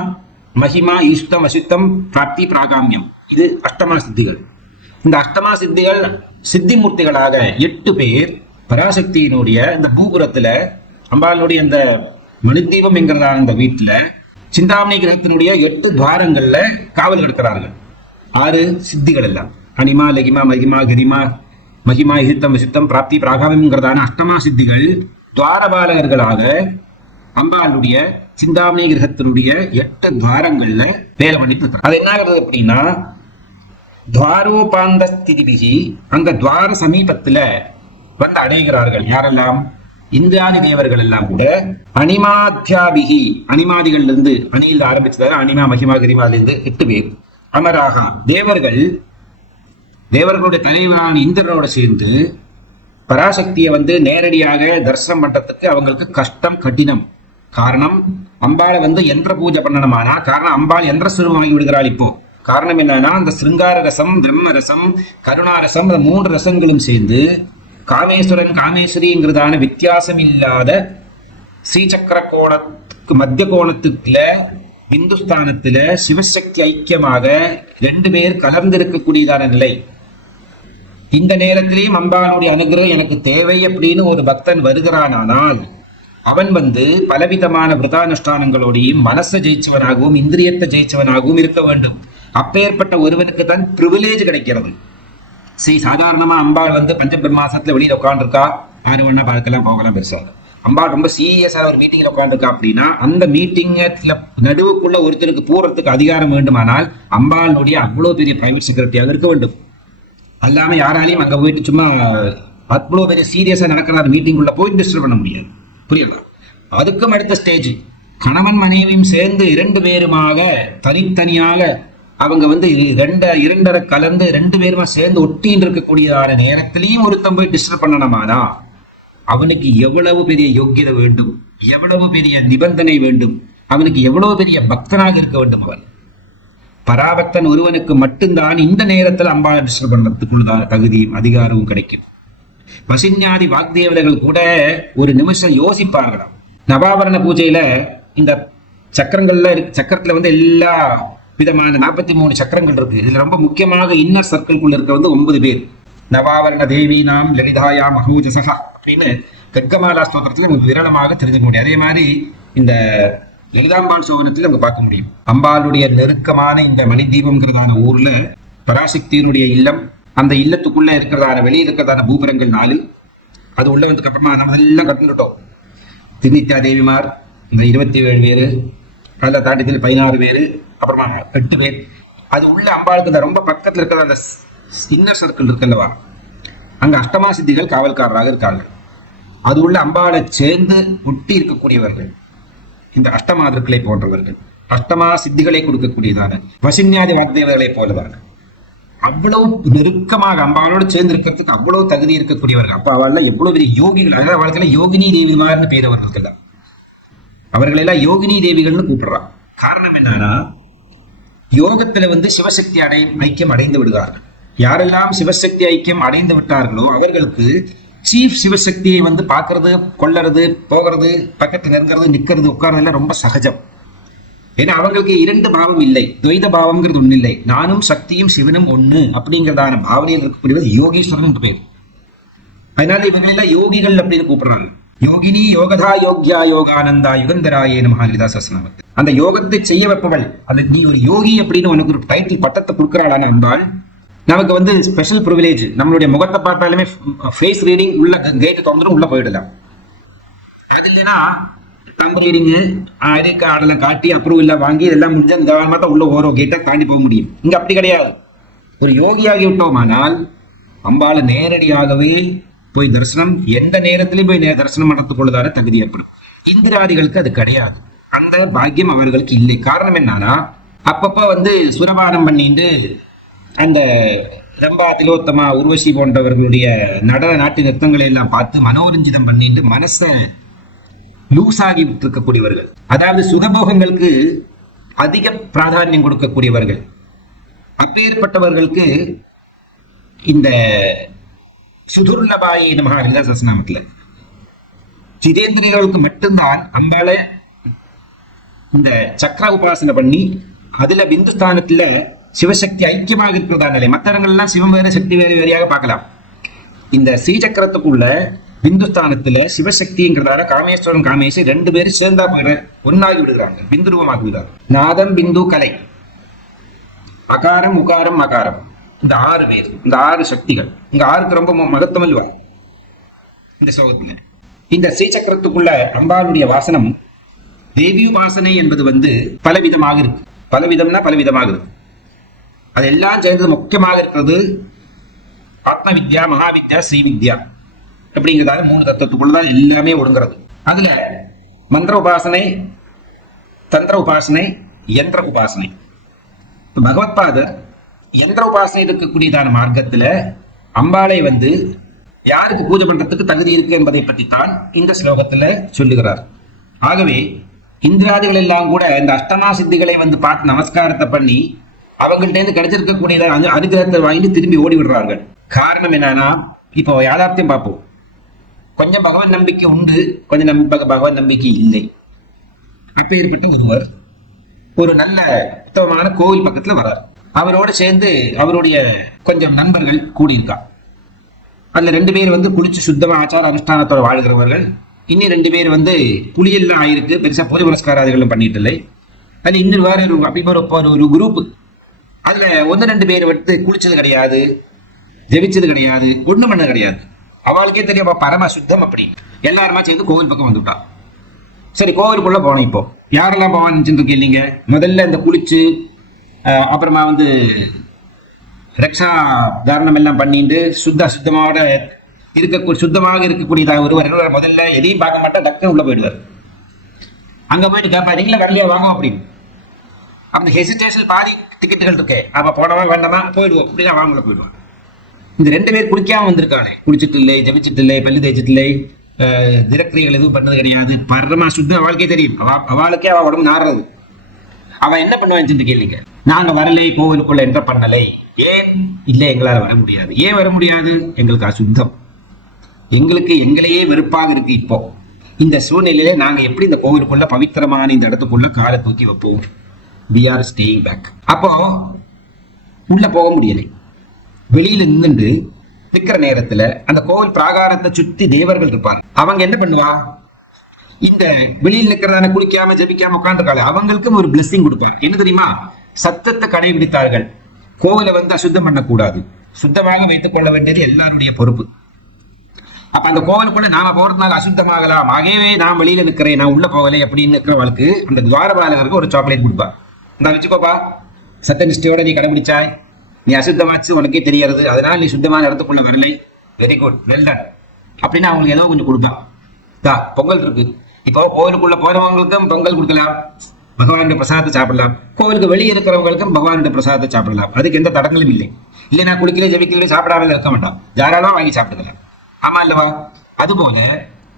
மகிமா ஈஷ்டம் அசுத்தம் பிராப்தி பிராகாமியம், இது அஷ்டமா சித்திகள். இந்த அஷ்டமா சித்திகள் சித்தி மூர்த்திகளாக 8 பேர் பராசக்தியினுடைய இந்த பூபுரத்துல, அம்பாளுடைய இந்த மணித்தீபம் என்கிறதான இந்த வீட்டுல சிந்தாமணி கிரகத்தினுடைய 8 துவாரங்கள்ல காவல் எடுக்கிறார்கள். 6 சித்திகள் எல்லாம் அனிமா லகிமா மகிமா கரிமா மகிமா ஈஷ்டம் அசுத்தம் பிராப்தி பிராகாமியம்ங்கிறதான அஷ்டமா சித்திகள் துவாரபாலகர்களாக அம்பாளுடைய சிந்தாமணி கிரகத்தினுடைய 8 துவாரங்கள்ல வேலை பண்ணிட்டு இருக்காங்க. அது என்ன ஆகுறது அப்படின்னா, துவாரோபாந்த ஸ்திதிபிகி, அந்த துவார சமீபத்துல அடைகிறார்கள். யாரெல்லாம்? இந்திராதி தேவர்கள் எல்லாம் கூட அனிமாத்தியாபிகி, அனிமாதிகள் இருந்து அணியில் ஆரம்பிச்சதால அனிமா மகிமா கரிமால இருந்து 8 பேர் அமராகா தேவர்கள், தேவர்களுடைய தலைவரான இந்திரனோட சேர்ந்து பராசக்தியை நேரடியாக தரிசனம் பண்றதுக்கு அவங்களுக்கு கஷ்டம், கடினம். காரணம், அம்பாளை யந்திர பூஜை பண்ணணுமானா, காரணம் அம்பாள் யந்திர சுரூபமாகி விடுகிறாள். இப்போ காரணம் என்னன்னா, அந்த சிருங்கார ரசம், பிரம்ம ரசம், கருணாரசம், இந்த 3 ரசங்களும் சேர்ந்து காமேஸ்வரன் காமேஸ்வரிங்கிறதான வித்தியாசம் இல்லாத ஸ்ரீசக்கர கோணத்துக்கு மத்திய கோணத்துக்குல இந்துஸ்தானத்துல சிவசக்தி ஐக்கியமாக 2 பேர் கலந்திருக்கக்கூடியதான நிலை. இந்த நேரத்திலேயும் அம்பாளுடைய அனுகிரகம் எனக்கு தேவை அப்படின்னு ஒரு பக்தன் வருகிறானால் அவன் பலவிதமான விரதானுஷ்டானங்களோடையும் மனசை ஜெயிச்சவனாகவும் இந்திரியத்தை ஜெயிச்சவனாகவும் இருக்க வேண்டும். அப்பேற்பட்ட ஒருவனுக்கு தான் பிரிவிலேஜ் கிடைக்கிறது. சாதாரணமா அம்பாள் பஞ்சபிரம்மாசத்துல வெளியில உட்காந்துருக்கா, யாரு வேணா பார்க்கலாம் போகலாம், பெருசா அம்பாள் ரொம்ப சீரியஸா ஒரு மீட்டிங்ல உட்காந்துருக்கா அப்படின்னா அந்த மீட்டிங்ல நடுவுக்குள்ள ஒருத்தருக்கு போறதுக்கு அதிகாரம் வேண்டுமானால் அம்பாளுடைய அவ்வளவு பெரிய பிரைவேட் செக்ரட்டரியாக இருக்க வேண்டும். அல்லாம யாராலையும் அங்க போயிட்டு சும்மா அவ்வளவு பெரிய சீரியஸா நடக்கிற மீட்டிங் உள்ள போய் டிஸ்டர்ப் பண்ண முடியாது. புரியுது? அதுக்கும் அடுத்த ஸ்டேஜ், கணவன் மனைவியும் சேர்ந்து 2 பேருமாக தனித்தனியாக அவங்க 2 கலந்து 2 பேருமா சேர்ந்து ஒட்டின்னு இருக்கக்கூடியதான நேரத்திலையும் ஒருத்தன் போய் டிஸ்டர்ப் பண்ணணுமானா அவனுக்கு எவ்வளவு பெரிய யோக்கியதை வேண்டும், எவ்வளவு பெரிய நிபந்தனை வேண்டும், அவனுக்கு எவ்வளவு பெரிய பக்தனாக இருக்க வேண்டும். அவன் பராபக்தன் ஒருவனுக்கு மட்டும்தான் இந்த நேரத்தில் அம்பாளை டிஸ்டர்ப் பண்றதுக்குள்ளதான தகுதியும் அதிகாரமும் கிடைக்கும். வசின்யாதி வாக்தேவர்கள் கூட ஒரு நிமிஷம் யோசிப்பார்களாம். நவாபரண பூஜையில இந்த சக்கரத்துல எல்லா விதமான 43 சக்கரங்கள் இருக்கு. இதுல ரொம்ப முக்கியமாக இன்னர் சர்க்கிள்குள்ள இருக்க 9 பேர். நவாவரண தேவி நாம் லலிதாயா மகூஜசகா அப்படின்னு கட்கமாலா ஸ்தோத்திரத்துல நமக்கு விரளமாக தெரிஞ்சுக்க முடியும். அதே மாதிரி இந்த லலிதாம்பாள் சோகனத்துல நம்ம பார்க்க முடியும். அம்பாளுடைய நெருக்கமான இந்த மணிதீபம்ங்கிறதான ஊர்ல பராசக்தியினுடைய இல்லம், அந்த இல்லத்துக்குள்ள இருக்கிறதான வெளியே இருக்கிறதான பூபரங்கள் 4, அது உள்ள அப்புறமா நம்ம எல்லாம் கட்டுட்டோம். திருநித்யா தேவிமார் இந்த 27 பேரு, அதில் தாண்டத்தில் 16 பேரு, அப்புறமா 8 பேர். அது உள்ள அம்பாளுக்கு இந்த ரொம்ப பக்கத்துல இருக்கிற அந்த இன்னர் சர்க்கிள் இருக்குல்லவா, அங்க அஷ்டமா சித்திகள் காவல்காரராக இருக்காங்க. அது உள்ள அம்பாளை சேர்ந்து ஒட்டி இருக்கக்கூடியவர்கள் இந்த அஷ்டமாதர்களை போன்றவர்கள், அஷ்டமா சித்திகளை கொடுக்கக்கூடியதான வசின்யாதி வாக்தேவர்களை போலவாங்க. அவ்வளவு நெருக்கமாக அம்பாளோடு சேர்ந்து இருக்கிறதுக்கு அவ்வளவு தகுதி இருக்கக்கூடியவர்கள். அப்ப அவள் எவ்வளவு பெரிய யோகிகள். அதாவது அவளுக்கெல்லாம் யோகினி தேவிமார்னு பேர் அவர்களுக்கெல்லாம். அவர்களெல்லாம் யோகினி தேவிகள்னு கூப்பிடுறான். காரணம் என்னன்னா, யோகத்துல சிவசக்தி ஐக்கியம் அடைந்து விடுவார்கள். யாரெல்லாம் சிவசக்தி ஐக்கியம் அடைந்து விட்டார்களோ அவர்களுக்கு சீஃப் சிவசக்தியை பாக்குறது, கொள்ளறது, போகிறது, பக்கத்து நெருங்கிறது, நிக்கிறது, உட்கார்றது எல்லாம் ரொம்ப சகஜம். ஏன்னா அவங்களுக்கு 2 பாவம் இல்லை, துவைத பாவம்ங்கிறது ஒண்ணு இல்லை. நானும் சக்தியும் சிவனும் ஒண்ணு அப்படிங்கிறதான பாவனையில் இருக்கக்கூடியது யோகீஸ்வரன் என்று பேர். அதனால இவங்களெல்லாம் யோகிகள் அப்படின்னு கூப்பிடுறாங்க. யோகினி யோகதா யோக்யா யோகானந்தா யுகந்தராயே நமஹ லலிதா சஹஸ்ரநாமத்தில். அந்த யோகத்தை செய்ய வைப்பவள், அந்த நீ ஒரு யோகி அப்படின்னு உனக்கு ஒரு டைட்டில் பட்டத்தை கொடுக்கிறாளான அம்பாள் நமக்கு ஸ்பெஷல் ப்ரிவிலேஜ். நம்மளுடைய முகத்தை பார்த்தாலுமே ஃபேஸ் ரீடிங் உள்ள கேட்டு திறந்துடும், உள்ள போயிடலாம். அது இல்லைன்னா தம்பீரிங்கு ஐடி கார்டெல்லாம் காட்டி அப்ரூவல் எல்லாம் வாங்கி இதெல்லாம் முடிஞ்சா இந்த தான் உள்ள ஓரோ கேட்டை தாண்டி போக முடியும். இங்க அப்படி கிடையாது. ஒரு யோகியாகி விட்டோமானால் அம்பாளை நேரடியாகவே போய் தரிசனம், எந்த நேரத்திலையும் போய் தரிசனம் நடத்துக்கொள்ளதான தகுதி ஏற்படும். இந்திராதிகளுக்கு அது கிடையாது, அந்த பாக்கியம் அவர்களுக்கு இல்லை. காரணம் என்னன்னா, அப்பப்ப சுரபானம் பண்ணிட்டு அந்த ரம்பா, திலோத்தமா, உர்வசி போன்றவர்களுடைய நடன நாட்டிய நிறுத்தங்களை எல்லாம் பார்த்து மனோரஞ்சிதம் பண்ணிட்டு மனசை லூசாகி விட்டு இருக்கக்கூடியவர்கள், அதாவது சுகபோகங்களுக்கு அதிக பிராதானியம் கொடுக்கக்கூடியவர்கள். அப்பேற்பட்டவர்களுக்கு இந்த சுதுர்லபாயி நமஹ ஹரிதாசநாமத்துல ஜிதேந்திரியர்களுக்கு மட்டும்தான் அம்பால இந்த சக்கர உபாசனை பண்ணி அதுல பிந்துஸ்தானத்துல சிவசக்தி ஐக்கியமாக இருக்கிறதா நிலை. மற்ற இடங்கள்லாம் சிவம் வேற சக்தி வேறு வேறையாக பார்க்கலாம். இந்த ஸ்ரீசக்கரத்துக்குள்ள பிந்துஸ்தானத்துல சிவசக்திங்கிறதால காமேஸ்வரன் காமேஷ் ரெண்டு பேரும் சேர்ந்தா போயிட ஒன்னாகி விடுகிறாங்க, பிந்து ரூபமாகி விடுறாங்க. நாதம் பிந்து கலை, அகாரம் உகாரம் மகாரம், இந்த 6 பேர், இந்த 6 சக்திகள். இங்க 6க்கு ரொம்ப மகத்துவம் இல்லவா இந்த ஸ்லோகத்துல. இந்த ஸ்ரீசக்கரத்துக்குள்ள அம்பாளுடைய வாசனம் தேவி உபாசனை என்பது பலவிதமாக இருக்கு. பலவிதமாக இருக்கு. அதெல்லாம் சேர்ந்தது முக்கியமாக இருக்கிறது ஆத்ம வித்யா, மகாவித்யா, ஸ்ரீவித்யா அப்படிங்கிறதால 3 தத்துவத்துக்குள்ளதான் எல்லாமே ஒடுங்கிறது. அதுல மந்திர உபாசனை, தந்திர உபாசனை, யந்திர உபாசனை. பகவத்பாதர் யந்திர உபாசனை இருக்கக்கூடியதான மார்க்கத்துல அம்பாளை யாருக்கு பூஜை பண்றதுக்கு தகுதி இருக்கு என்பதை பற்றித்தான் இந்த ஸ்லோகத்துல சொல்லுகிறார். ஆகவே இந்திராதிகள் எல்லாம் கூட இந்த அஷ்டமா சித்திகளை பார்த்து நமஸ்காரத்தை பண்ணி அவங்கள்ட்ட இருந்து கிடைச்சிருக்கக்கூடிய அனுகிரகத்தை வாங்கிட்டு திரும்பி ஓடி விடுறாங்க. காரணம் என்னன்னா, இப்போ யாதார்த்தியம் பார்ப்போம். கொஞ்சம் பகவன் நம்பிக்கை உண்டு, கொஞ்சம் பகவன் நம்பிக்கை இல்லை. அப்பேற்பட்ட ஒருவர் ஒரு நல்ல உத்தமமான கோவில் பக்கத்துல வர்றார். அவரோடு சேர்ந்து அவருடைய கொஞ்சம் நண்பர்கள் கூடியிருக்கா. அதுல 2 பேர் குளிச்சு சுத்தமா ஆச்சார அனுஷ்டானத்தோட வாழ்கிறவர்கள். இன்னும் 2 பேர் புலியெல்லாம் ஆயிருக்கு, பெருசா பூஜை புரஸ்காராதிகளும் பண்ணிட்டு இல்லை. அது இன்னும் வேற ஒரு குரூப். அதுல 1-2 பேர் குளிச்சது கிடையாது, ஜெபிச்சது கிடையாது, ஒண்ணு பண்ணது கிடையாது. அவளுக்கே தெரியும் பரம சுத்தம். அப்படி எல்லாருமா சேர்ந்து கோவில் பக்கம் வந்துட்டா. சரி, கோவிலுக்குள்ள போனோம். இப்போ யாரெல்லாம் போவான்னு கேள்விங்க. முதல்ல இந்த குளிச்சு அப்புறமா ரக்ஷா தாரணம் எல்லாம் பண்ணிட்டு சுத்தமாக இருக்கக்கூடியதாக ஒருவர் முதல்ல எதையும் பார்க்க மாட்டா, டக்குன்னு உள்ள போயிடுவார். அங்க போயிட்டு கேட்பா, நீங்களே வரலையா, வாங்க அப்படின்னு. அந்த ஹெசிடேஷன் பாதி டிக்கெட்டுகள் இருக்கே, அப்ப போனவா வேண்டாமா, போயிடுவோம் அப்படின்னா வாங்கல போயிடுவான். இந்த 2 பேர் குளிக்காம வந்திருக்கானே, குளிச்சுட்டு இல்லை, ஜபிச்சுட்டு இல்லை, பல்லு தேய்ச்சிட்டு இல்லை, திரக்கிரிகள் எதுவும் பண்ணது கிடையாது, பரமா சுத்தம். அவளுக்கே தெரியும், அவளுக்கே அவ உடம்பு நாடுறது. அவன் என்ன பண்ணுவான்னு கேளுங்க. நாங்க வரலை, கோவிலுக்குள்ள என்டர் பண்ணலை. ஏன் இல்லை, எங்களால வர முடியாது. ஏன் வர முடியாது? எங்களுக்கு அசுத்தம், எங்களுக்கு எங்களையே வெறுப்பாக இருக்கு. இப்போ இந்த சூழ்நிலையில நாங்க எப்படி இந்த கோவிலுக்குள்ள பவித்திரமான இந்த இடத்துக்குள்ள காலை தூக்கி வைப்போம்? we are staying back. அப்போ உள்ள போக முடியலை. வெளியில நின்று நிக்கிற நேரத்துல அந்த கோவில் பிராகாரத்தை சுத்தி தேவர்கள் இருப்பாங்க. அவங்க என்ன பண்ணுவா, இந்த வெளியில் நிக்கிறதான குளிக்காம ஜபிக்காம உட்காந்துருக்காங்க, அவங்களுக்கும் ஒரு பிளெஸிங் கொடுப்பார். என்ன தெரியுமா? சத்தத்தை கடைபிடித்தார்கள். கோவிலை அசுத்தம் பண்ணக்கூடாது, சுத்தமாக வைத்துக் கொள்ள வேண்டியது எல்லாருடைய பொறுப்பு. அப்ப அந்த கோவிலுக்குள்ள நாம போறதுனால அசுத்தமாகலாம், ஆகவே நான் வெளியில நிக்கிறேன், நான் உள்ள போகலை அப்படின்னு இருக்கிறவளுக்கு அந்த துவாரபாலகருக்கு ஒரு சாக்லேட் கொடுப்பார். நான் வச்சுக்கோப்பா, சத்த நிஷ்டையோட நீ கடைபிடிச்சாய், நீ அசுத்தமாச்சு உனக்கே தெரியறது, அதனால நீ சுத்தமான இடத்துக்குள்ள வரலை, வெரி குட், வெல் டன் அப்படின்னு அவங்களுக்கு ஏதோ கொஞ்சம் கொடுப்பான். பொங்கல் இருக்கு, இப்போ கோவிலுக்குள்ள போறவங்களுக்கும் பொங்கல் கொடுக்கலாம், பகவானுடைய பிரசாதத்தை சாப்பிடலாம். கோவிலுக்கு வெளியே இருக்கிறவங்களுக்கும் பகவானுடைய பிரசாதத்தை சாப்பிடலாம், அதுக்கு எந்த தடங்களும் இல்லை. இல்லைன்னா குளிக்கல ஜெபிக்கல சாப்பிடாம இருக்க மாட்டான், தாராளமா வாங்கி சாப்பிட்டுக்கலாம். ஆமா இல்லவா? அதுபோல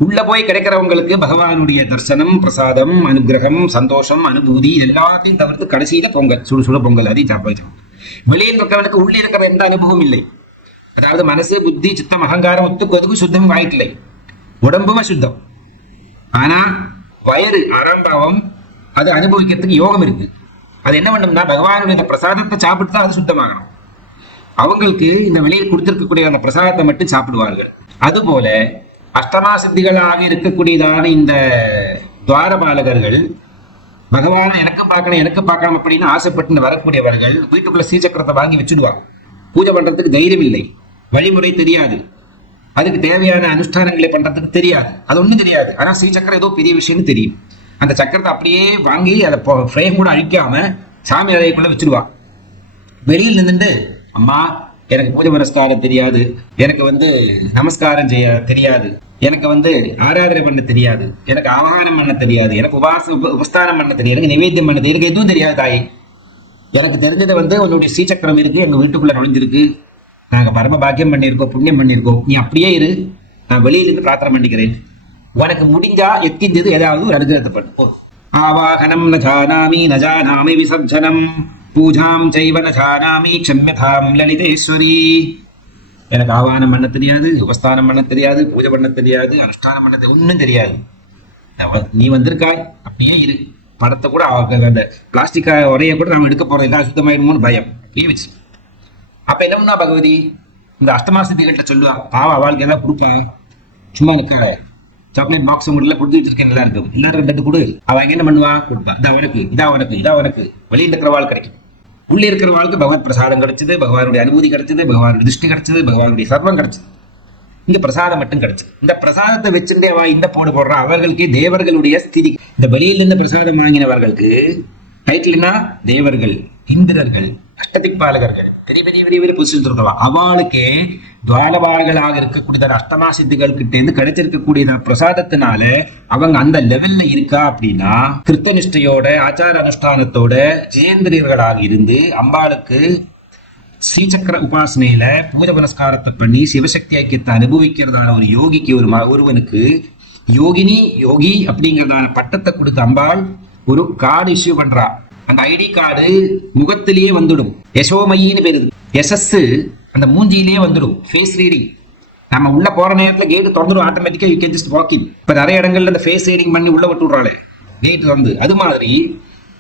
உள்ள போய் கிடைக்கிறவங்களுக்கு பகவானுடைய தரிசனம், பிரசாதம், அனுகிரகம், சந்தோஷம், அனுபூதி எல்லாத்தையும் தவிர்த்து கடைசியில பொங்கல், சுடு பொங்கல், அதையும் சாப்பிட. வெளியில் இருக்கிறவனுக்கு உள்ளே இருக்கிற எந்த அனுபவம் இல்லை. அதாவது மனசு, புத்தி, சித்தம், அகங்காரம் ஒத்துக்குவதுக்கு சுத்தம் வாய்க்கலை, உடம்பும் சுத்தம். ஆனா வயிறு, ஆரம்பாவம், அது அனுபவிக்கிறதுக்கு யோகம் இருக்கு. அது என்ன பண்ணும்னா, பகவானுடைய பிரசாதத்தை சாப்பிட்டு தான் அது சுத்தமாகணும். அவங்களுக்கு இந்த வெளியில் கொடுத்திருக்கக்கூடிய அந்த பிரசாதத்தை மட்டும் சாப்பிடுவார்கள். அதுபோல அஷ்டமா சித்திகளாக இருக்கக்கூடியதான இந்த துவாரபாலகர்கள் பகவானை எனக்கு பார்க்கணும் அப்படின்னு ஆசைப்பட்டு வரக்கூடியவர்கள் வீட்டுக்குள்ள ஸ்ரீசக்கரத்தை வாங்கி வச்சுடுவாங்க. பூஜை பண்றதுக்கு தைரியம் இல்லை, வழிமுறை தெரியாது, அதுக்கு தேவையான அனுஷ்டானங்களை பண்றதுக்கு தெரியாது, அது ஒண்ணும் தெரியாது. ஆனா ஸ்ரீசக்கரம் ஏதோ பெரிய விஷயம்னு தெரியும். அந்த சக்கரத்தை அப்படியே வாங்கி அதை ஃப்ரேம் கூட அழிக்காம சாமி அறைக்குள்ள வச்சிருவான். வெளியில் நின்றுட்டு, அம்மா எனக்கு பூஜை புரஸ்காரம் தெரியாது, எனக்கு நமஸ்காரம் செய்ய தெரியாது, எனக்கு ஆராதனை பண்ண தெரியாது, எனக்கு ஆவாகனம் பண்ண தெரியாது, எனக்கு உபஸ்தானம் பண்ண தெரியாது, எனக்கு நிவேத்தியம் பண்ண தெரியாது, எனக்கு எதுவும் தெரியாது தாய், எனக்கு தெரிஞ்சதை வந்து உன்னுடைய ஸ்ரீசக்கரம் இருக்கு, எங்க வீட்டுக்குள்ள நுழைஞ்சிருக்கு, நாங்க பரம பாக்கியம் பண்ணியிருக்கோம், புண்ணியம் பண்ணியிருக்கோம், நீ அப்படியே இரு, நான் வெளியிலிருந்து பிரார்த்தனை பண்ணிக்கிறேன், உனக்கு முடிஞ்சா எக்கிஞ்சது ஏதாவது ஒரு அனுகிரகத்தை பண்ணு. ஆவாகனம் ந ஜானாமி விசர்ஜனம் பூஜாம் செய்வ ந ஜானாமி க்ஷம்யதாம் லலிதேஸ்வரி. எனக்கு ஆவானம் பண்ண தெரியாது, உபஸ்தானம் பண்ண தெரியாது, பூஜை பண்ண தெரியாது, அனுஷ்டானம் பண்ண ஒன்றும் தெரியாது. நீ வந்திருக்காய், அப்படியே இரு. படத்தை கூட அந்த பிளாஸ்டிக் உரைய கூட நம்ம எடுக்க போறது இல்லை, அசுத்தமாயிடுமோன்னு பயம் அப்படியே வச்சு. அப்ப என்ன பண்ணா பகவதி இந்த அஷ்டமாசித்திகள்கிட்ட சொல்லுவா, பாவ அவளுக்கு ஏதாவது கொடுப்பா, சும்மா இருக்க சாக்லேட் பாக்ஸ் உங்கள்ல கொடுத்து வச்சிருக்கேன், எல்லாருக்கும் எல்லாரும் ரெண்டு கொடு. அவங்க என்ன பண்ணுவா, கொடுப்பா, இதா உனக்கு, இதா உனக்கு, இதா உனக்கு. வெளியில் இருக்கிற வாழ் கிடைக்கும், உள்ளே இருக்கிற வாழ்க்கை பகவத் பிரசாதம் கிடைச்சது, பகவானுடைய அனுமதி கிடைச்சது, பகவானுடைய திருஷ்டி கிடைச்சது, பகவானுடைய சர்வம் கிடைச்சது. இந்த பிரசாதம் மட்டும் கிடைச்சது. இந்த பிரசாதத்தை வச்சுட்டே இந்த போடுற அவர்களுக்கு தேவர்களுடைய ஸ்திதி. இந்த வெளியிலிருந்து பிரசாதம் வாங்கினவர்களுக்கு டைட்டில்னா தேவர்கள், இந்திரர்கள், அஷ்டதிக்பாலகர்கள், பெரிய பெரிய பெரிய பெரிய பொசிஷன் இருக்கலாம். அவளுக்கே துவாலபாலகளாக இருக்கக்கூடிய அஷ்டமா சித்திகள் கிட்ட இருந்து கிடைச்சிருக்கக்கூடிய பிரசாதத்தினால அவங்க அந்த லெவல்ல இருக்கா அப்படின்னா கிருத்தனிஷ்டையோட ஆச்சார அனுஷ்டானத்தோட ஜெயேந்திரியர்களாக இருந்து அம்பாளுக்கு ஸ்ரீசக்கர உபாசனையில பூஜை புனஸ்காரத்தை பண்ணி சிவசக்தி ஐக்கியத்தை அனுபவிக்கிறதான ஒரு யோகிக்கு ஒருவனுக்கு யோகினி யோகி அப்படிங்கிறதான பட்டத்தை கொடுத்து அம்பாள் ஒரு கார்டு இஷ்யூ பண்றா. அந்த ஐடி கார்டு முகத்திலேயே வந்துடும், யசோமயின்னு பேரு. எஸ்எஸ் அந்த மூஞ்சியிலேயே வந்துடும், ஃபேஸ் ரீடிங். நம்ம உள்ள போற நேரத்துல கேட்டு திறந்துடும் ஆட்டோமேட்டிக்கா, you can just walk in. இப்ப நிறைய இடங்கள்ல இந்த ஃபேஸ் ரீடிங் பண்ணி உள்ள விட்டு விடுறாளே கேட் வந்து, அது மாதிரி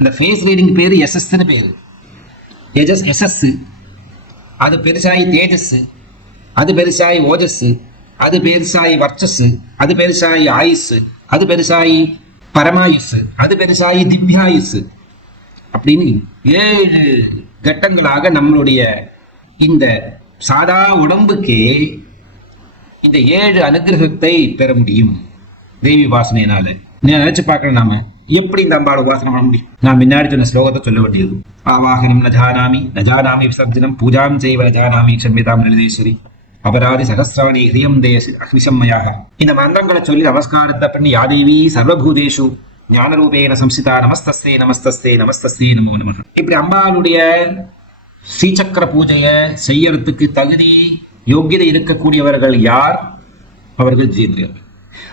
இந்த ஃபேஸ் ரீடிங் பேரு எஸ்எஸ்ன்னு பேரு. எஸ்எஸ் அது பெருசாயி தேஜஸ், அது பெருசாயி ஓஜஸ், அது பெருசாயி வர்ச்சஸ், அது பெருசாயி ஆயுஸ், அது பெருசாயி பரமாயுஸ், அது பெருசாயி திவ்யாயுஸ் அப்படின்னு 7 கட்டங்களாக நம்மளுடைய இந்த சாதா உடம்புக்கே இந்த 7 அனுகிரகத்தை பெற முடியும் தேவி உபாசனையினால. நினைச்சு பார்க்கணும் நாம எப்படி இந்த அம்பாள் உபாசனை பண்ண முடியும். நான் முன்னாடி சொன்ன ஸ்லோகத்தை சொல்ல வேண்டியது. ஆவாகனம் நஜானாமி விசர்ஜனம் பூஜாம் செய்வ நஜானாமி க்ஷம்யதாம் லலிதேஸ்வரி அபராதி சகசிரவணி ஹிரியம் தேச அக்னிசம்மயாக. இந்த மந்திரங்களை சொல்லி நமஸ்காரத்தை பண்ணி யாதேவி சர்வபூதேஷு ஞானரூபேன சம்சிதா நமஸ்தஸ்தே நமஸ்தஸ்தே நமஸ்தஸ்தே நமோ நமः. இப்படி அம்பாளுடைய ஸ்ரீசக்கர பூஜைய செய்யறதுக்கு தகுதி யோகியதை இருக்கக்கூடியவர்கள் யார்? அவர்கள் ஜீந்திரியர்கள்.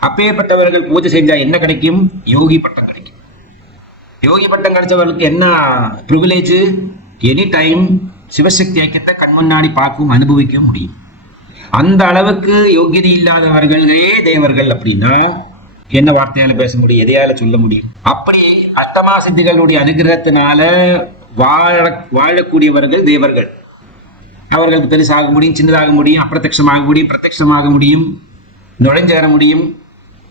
அப்பேற்பட்டவர்கள் பூஜை செஞ்சா என்ன கிடைக்கும்? யோகி பட்டம் கிடைக்கும். யோகி பட்டம் கிடைச்சவர்களுக்கு என்ன பிரிவிலேஜ்? எனி டைம் சிவசக்தி ஐக்கியத்தை கண் முன்னாடி பார்க்கவும் அனுபவிக்கவும் முடியும். அந்த அளவுக்கு யோகியதை இல்லாதவர்களே தேவர்கள் அப்படின்னா என்ன வார்த்தையால பேச முடியும், எதையால சொல்ல முடியும்? அப்படி அஷ்டமா சித்திகளுடைய அனுகிரகத்தினால வாழக்கூடியவர்கள் தேவர்கள். அவர்களுக்கு பெருசாக முடியும், சின்னதாக முடியும், அப்பிரத்யட்சமாக முடியும், பிரத்யட்சமாக முடியும், நுழைஞ்சேற முடியும்,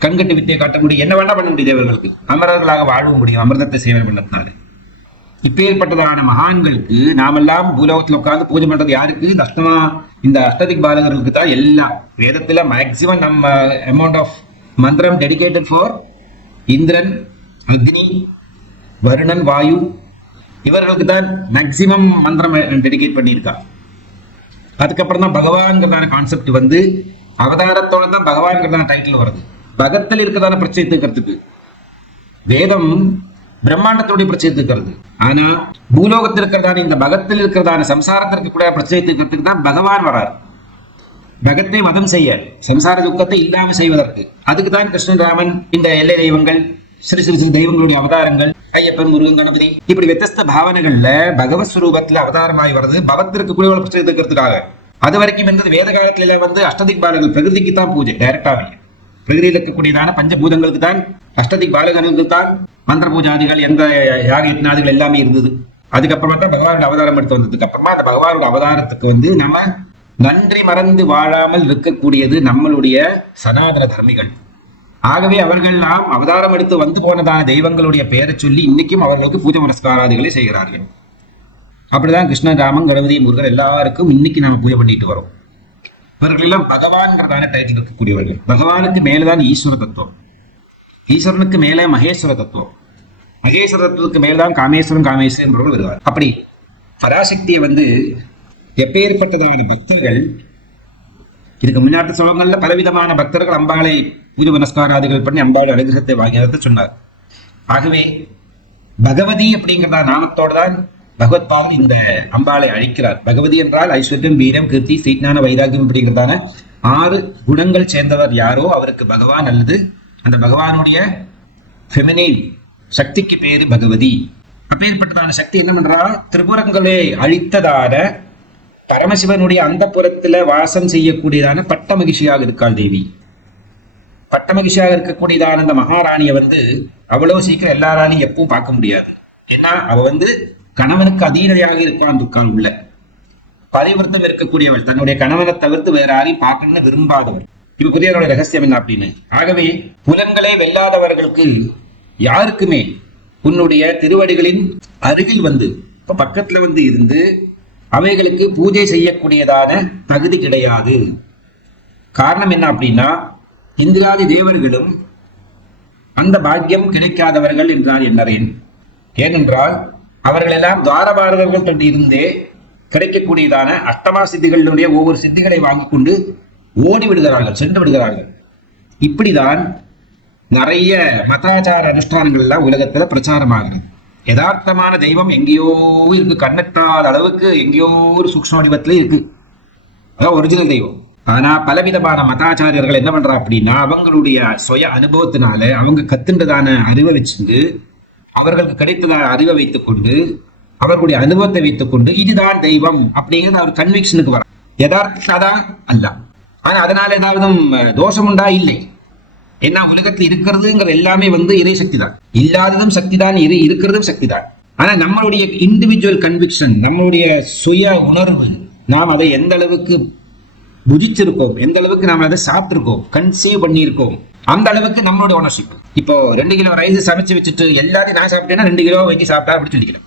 கண்கட்டு வித்தையை காட்ட முடியும், என்ன வேணா பண்ண முடியும். தேவர்களுக்கு அமரர்களாக வாழவும் முடியும் அமிர்தத்தை சேவை பண்ணதுனால. இப்பேற்பட்டதான மகான்களுக்கு நாமெல்லாம் பூலோகத்தில் உட்கார்ந்து பூஜை பண்றது யாருக்கு? இந்த அஷ்டதிக் பாலகர்களுக்கு தான். எல்லாம் வேதத்துல மேக்சிமம் நம்ம அமௌண்ட் ஆஃப் மந்திரம் டெடிகேட்டட் ஃபார் இந்திரன், அக்னி, வருணன், வாயு, இவர்களுக்கு தான் மேக்சிமம் மந்திரம் டெடிகேட் பண்ணியிருக்கா. அதுக்கப்புறம் தான் பகவான்கிறதான கான்செப்ட் வந்து அவதாரத்தோட தான் பகவான்கிறதான டைட்டில் வருது. பகத்தில் இருக்கிறதான பிரச்சனை தீர்க்கிறதுக்கு வேதம் பிரம்மாண்டத்தோடைய பிரச்சனை தீர்க்கிறது. ஆனா பூலோகத்தில் இருக்கிறதான இந்த பகத்தில் இருக்கிறதான சம்சாரத்திற்கு கூட பிரச்சனை தீர்க்கிறதுக்கு தான் பகவான் வராரு. பகத்தை வதம் செய்ய, சம்சார துக்கத்தை இல்லாமல் செய்வதற்கு. அதுக்கு தான் கிருஷ்ணன், ராமன், இந்த எல்லை தெய்வங்கள், சிறு சிறு சிறு தெய்வங்களுடைய அவதாரங்கள், ஐயப்பன், முருகன், கணபதி, இப்படி வித்தியாச பாவனைகள்ல பகவத் ஸ்வரூபத்துல அவதாரமாய் வருது பகத்திற்கு கூட பிரச்சனை தீர்க்கிறதுக்காக. அது வரைக்கும் இருந்தது வேத காலத்துல வந்து அஷ்டதிக் பாலகர்கள் பிரகிருதிக்கு தான் பூஜை டைரக்டாவே. பிரகிருதியில் இருக்கக்கூடியதான பஞ்சபூதங்களுக்கு தான், அஷ்டதிக் பாலகர்களுக்கு தான் மந்திர பூஜாதிகள், எந்த யாக யஜ்ஞாதிகள் எல்லாமே இருந்தது. அதுக்கப்புறமா தான் பகவானுடைய அவதாரம் எடுத்து வந்ததுக்கு அப்புறமா அந்த பகவானுடைய அவதாரத்துக்கு வந்து நம்ம நன்றி மறந்து வாழாமல் இருக்கக்கூடியது நம்மளுடைய சனாதன தர்மிகள். ஆகவே அவர்கள் நாம் அவதாரம் எடுத்து வந்து போனதான தெய்வங்களுடைய பெயரை சொல்லி இன்னைக்கும் அவர்களுக்கு பூஜை புனஸ்காராதிகளை செய்கிறார்கள். அப்படிதான் கிருஷ்ணன், ராமன், கணபதி, முருகன் எல்லாருக்கும் இன்னைக்கு நாம பூஜை பண்ணிட்டு வரோம். இவர்கள் எல்லாம் பகவான்கிறதான டைட்டில் இருக்கக்கூடியவர்கள். பகவானுக்கு மேலதான் ஈஸ்வர தத்துவம், ஈஸ்வரனுக்கு மேலே மகேஸ்வர தத்துவம், மகேஸ்வர தத்துவத்துக்கு மேலதான் காமேஸ்வரன், காமேஸ்வரன் என்பவர்கள் வருவார். அப்படி பராசக்தியை வந்து எப்பேற்பட்டதான பக்தர்கள், இதுக்கு முன்னாடி சொல்லுங்கள்ல பலவிதமான பக்தர்கள் அம்பாளை பூஜை புனஸ்காராதிகள் பண்ணி அம்பாளை அனுகிரகத்தை வாங்கியதை சொன்னார். ஆகவே பகவதி அப்படிங்கிறதா நாமத்தோடு தான் பகவத்பால் இந்த அம்பாளை அழிக்கிறார். பகவதி என்றால் ஐஸ்வர்யம், வீரம், கீர்த்தி, ஸ்ரீஞான, வைராகியம் அப்படிங்கிறதான 6 குணங்கள் சேர்ந்தவர் யாரோ அவருக்கு பகவான் அல்லது அந்த பகவானுடைய ஃபெமினின் சக்திக்கு பேரு பகவதி. அப்பேற்பட்டதான சக்தி என்ன பண்றா, திரிபுரங்களை அழித்ததான பரமசிவனுடைய அந்த புறத்துல வாசம் செய்யக்கூடியதான பட்ட மகிழ்ச்சியாக இருக்காள் தேவி. பட்ட மகிழ்ச்சியாக இருக்கக்கூடியதான அந்த மகாராணியை அவ்வளவு சீக்கிரம் எல்லாராலையும் எப்பவும் பார்க்க முடியாது. ஏன்னா அவ கணவனுக்கு அதீனையாக இருப்பான் இருக்காள் உள்ள. பரிவர்த்தம் இருக்கக்கூடியவள், தன்னுடைய கணவனை தவிர்த்து வேற யாரையும் பார்க்கணும்னு விரும்பாதவள். இப்ப குதிரையோட ரகசியம் என்ன அப்படின்னு, ஆகவே புலன்களை வெல்லாதவர்களுக்கு யாருக்குமே உன்னுடைய திருவடிகளின் அருகில் இப்ப பக்கத்துல இருந்து அவைகளுக்கு பூஜை செய்யக்கூடியதான தகுதி கிடையாது. காரணம் என்ன அப்படின்னா, இந்திராதி தேவர்களும் அந்த பாக்கியம் கிடைக்காதவர்கள் என்றால் என்னறேன். ஏனென்றால் அவர்கள் எல்லாம் துவாரபாரதர்கள் இருந்தே கிடைக்கக்கூடியதான அஷ்டமா சித்திகளுடைய ஒவ்வொரு சித்திகளை வாங்கிக் கொண்டு ஓடி விடுகிறார்கள், சென்று விடுகிறார்கள். இப்படிதான் நிறைய மதாச்சார அனுஷ்டானங்கள் எல்லாம் உலகத்துல பிரச்சாரமாகிறது. யதார்த்தமான தெய்வம் எங்கேயோ இருக்கு, கண்ணெட்டாத அளவுக்கு எங்கேயோ ஒரு சூக்ஷ்ம வடிவத்துல இருக்கு, அதான் ஒரிஜினல் தெய்வம். ஆனா பலவிதமான மதாச்சாரியர்கள் என்ன பண்றா அப்படின்னா, அவங்களுடைய சுய அனுபவத்தினால அவங்க கத்துண்டதான அறிவை வச்சுட்டு, அவர்களுக்கு கிடைத்ததான அறிவை வைத்துக் கொண்டு, அவர்களுடைய அனுபவத்தை வைத்துக் கொண்டு இதுதான் தெய்வம் அப்படிங்கிறது அவர் கன்விக்ஷனுக்கு வர. யதார்த்ததான் அல்ல. ஆனா அதனால ஏதாவது தோஷம் உண்டா? இல்லை. ஏன்னா உலகத்தில் இருக்கிறதுங்கிற எல்லாமே இறை சக்தி தான். இல்லாததும் சக்தி தான், இருக்கிறதும் சக்தி தான். ஆனா நம்மளுடைய இண்டிவிஜுவல் கன்விக்ஷன், நம்மளுடைய சுய உணர்வு, நாம் அதை எந்த அளவுக்கு புஜிச்சிருக்கோம், எந்த அளவுக்கு நாம் அதை சாப்பிட்டிருக்கோம், கன்சீவ் பண்ணியிருக்கோம், அந்த அளவுக்கு நம்மளோட ஓனர்ஷிப். இப்போ 2 கிலோ ரைஸ் சமைச்சு வச்சுட்டு எல்லாத்தையும் நான் சாப்பிட்டேன்னா 2 கிலோ வெங்கி சாப்பிட்டா அப்படி சொல்லிக்கிறேன்.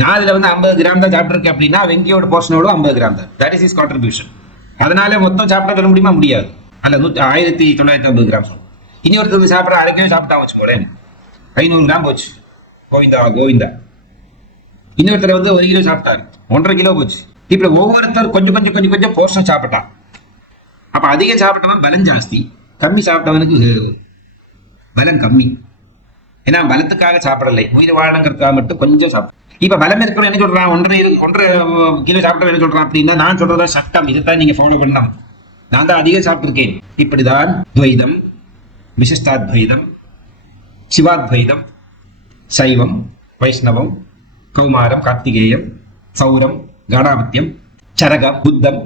நான் அதுல 50 கிராம் தான் சாப்பிட்டுருக்கேன் அப்படின்னா வெங்கியோட போர்ஷனோட 50 கிராம் தான். That is is contribution. அதனால மொத்தம் சாப்பிட சொல்ல முடியுமா? முடியாது. அல்ல 1950 கிராம். இனி ஒருத்தர் சாப்பிட்ற 1/2 கிலோ சாப்பிட்டா வச்சுக்கோளேன், 500 கிராம் போச்சு, கோவிந்தா கோவிந்தா. இன்னொருத்தர் 1 கிலோ சாப்பிட்டாரு, 1.5 கிலோ போச்சு. இப்படி ஒவ்வொருத்தர் கொஞ்சம் கொஞ்சம் கொஞ்சம் கொஞ்சம் போர்ஷன் சாப்பிட்டான். அப்ப அதிகம் சாப்பிட்டவன் பலம் ஜாஸ்தி, கம்மி சாப்பிட்டவனுக்கு பலம் கம்மி. ஏன்னா பலத்துக்காக சாப்பிடலை, உயிர் வாழங்கிறதுக்காக மட்டும் கொஞ்சம் சாப்பிடும். இப்ப பலம் இருக்கிறவன் என்ன சொல்றான், 1.5 கிலோ சாப்பிட்டவன் என்ன சொல்றான் அப்படின்னா, நான் சொல்றதா சட்டம், இதைத்தான் நீங்க ஃபாலோ பண்ணலாம், நான் தான் அதிகம் சாப்பிட்டிருக்கேன். இப்படிதான் துவைதம், விசிஷ்டாத்வைதம், சிவாத்வைதம், சைவம், வைஷ்ணவம், கௌமாரம், கார்த்திகேயம், சௌரம், காடாபத்தியம், சரகம், புத்தம்,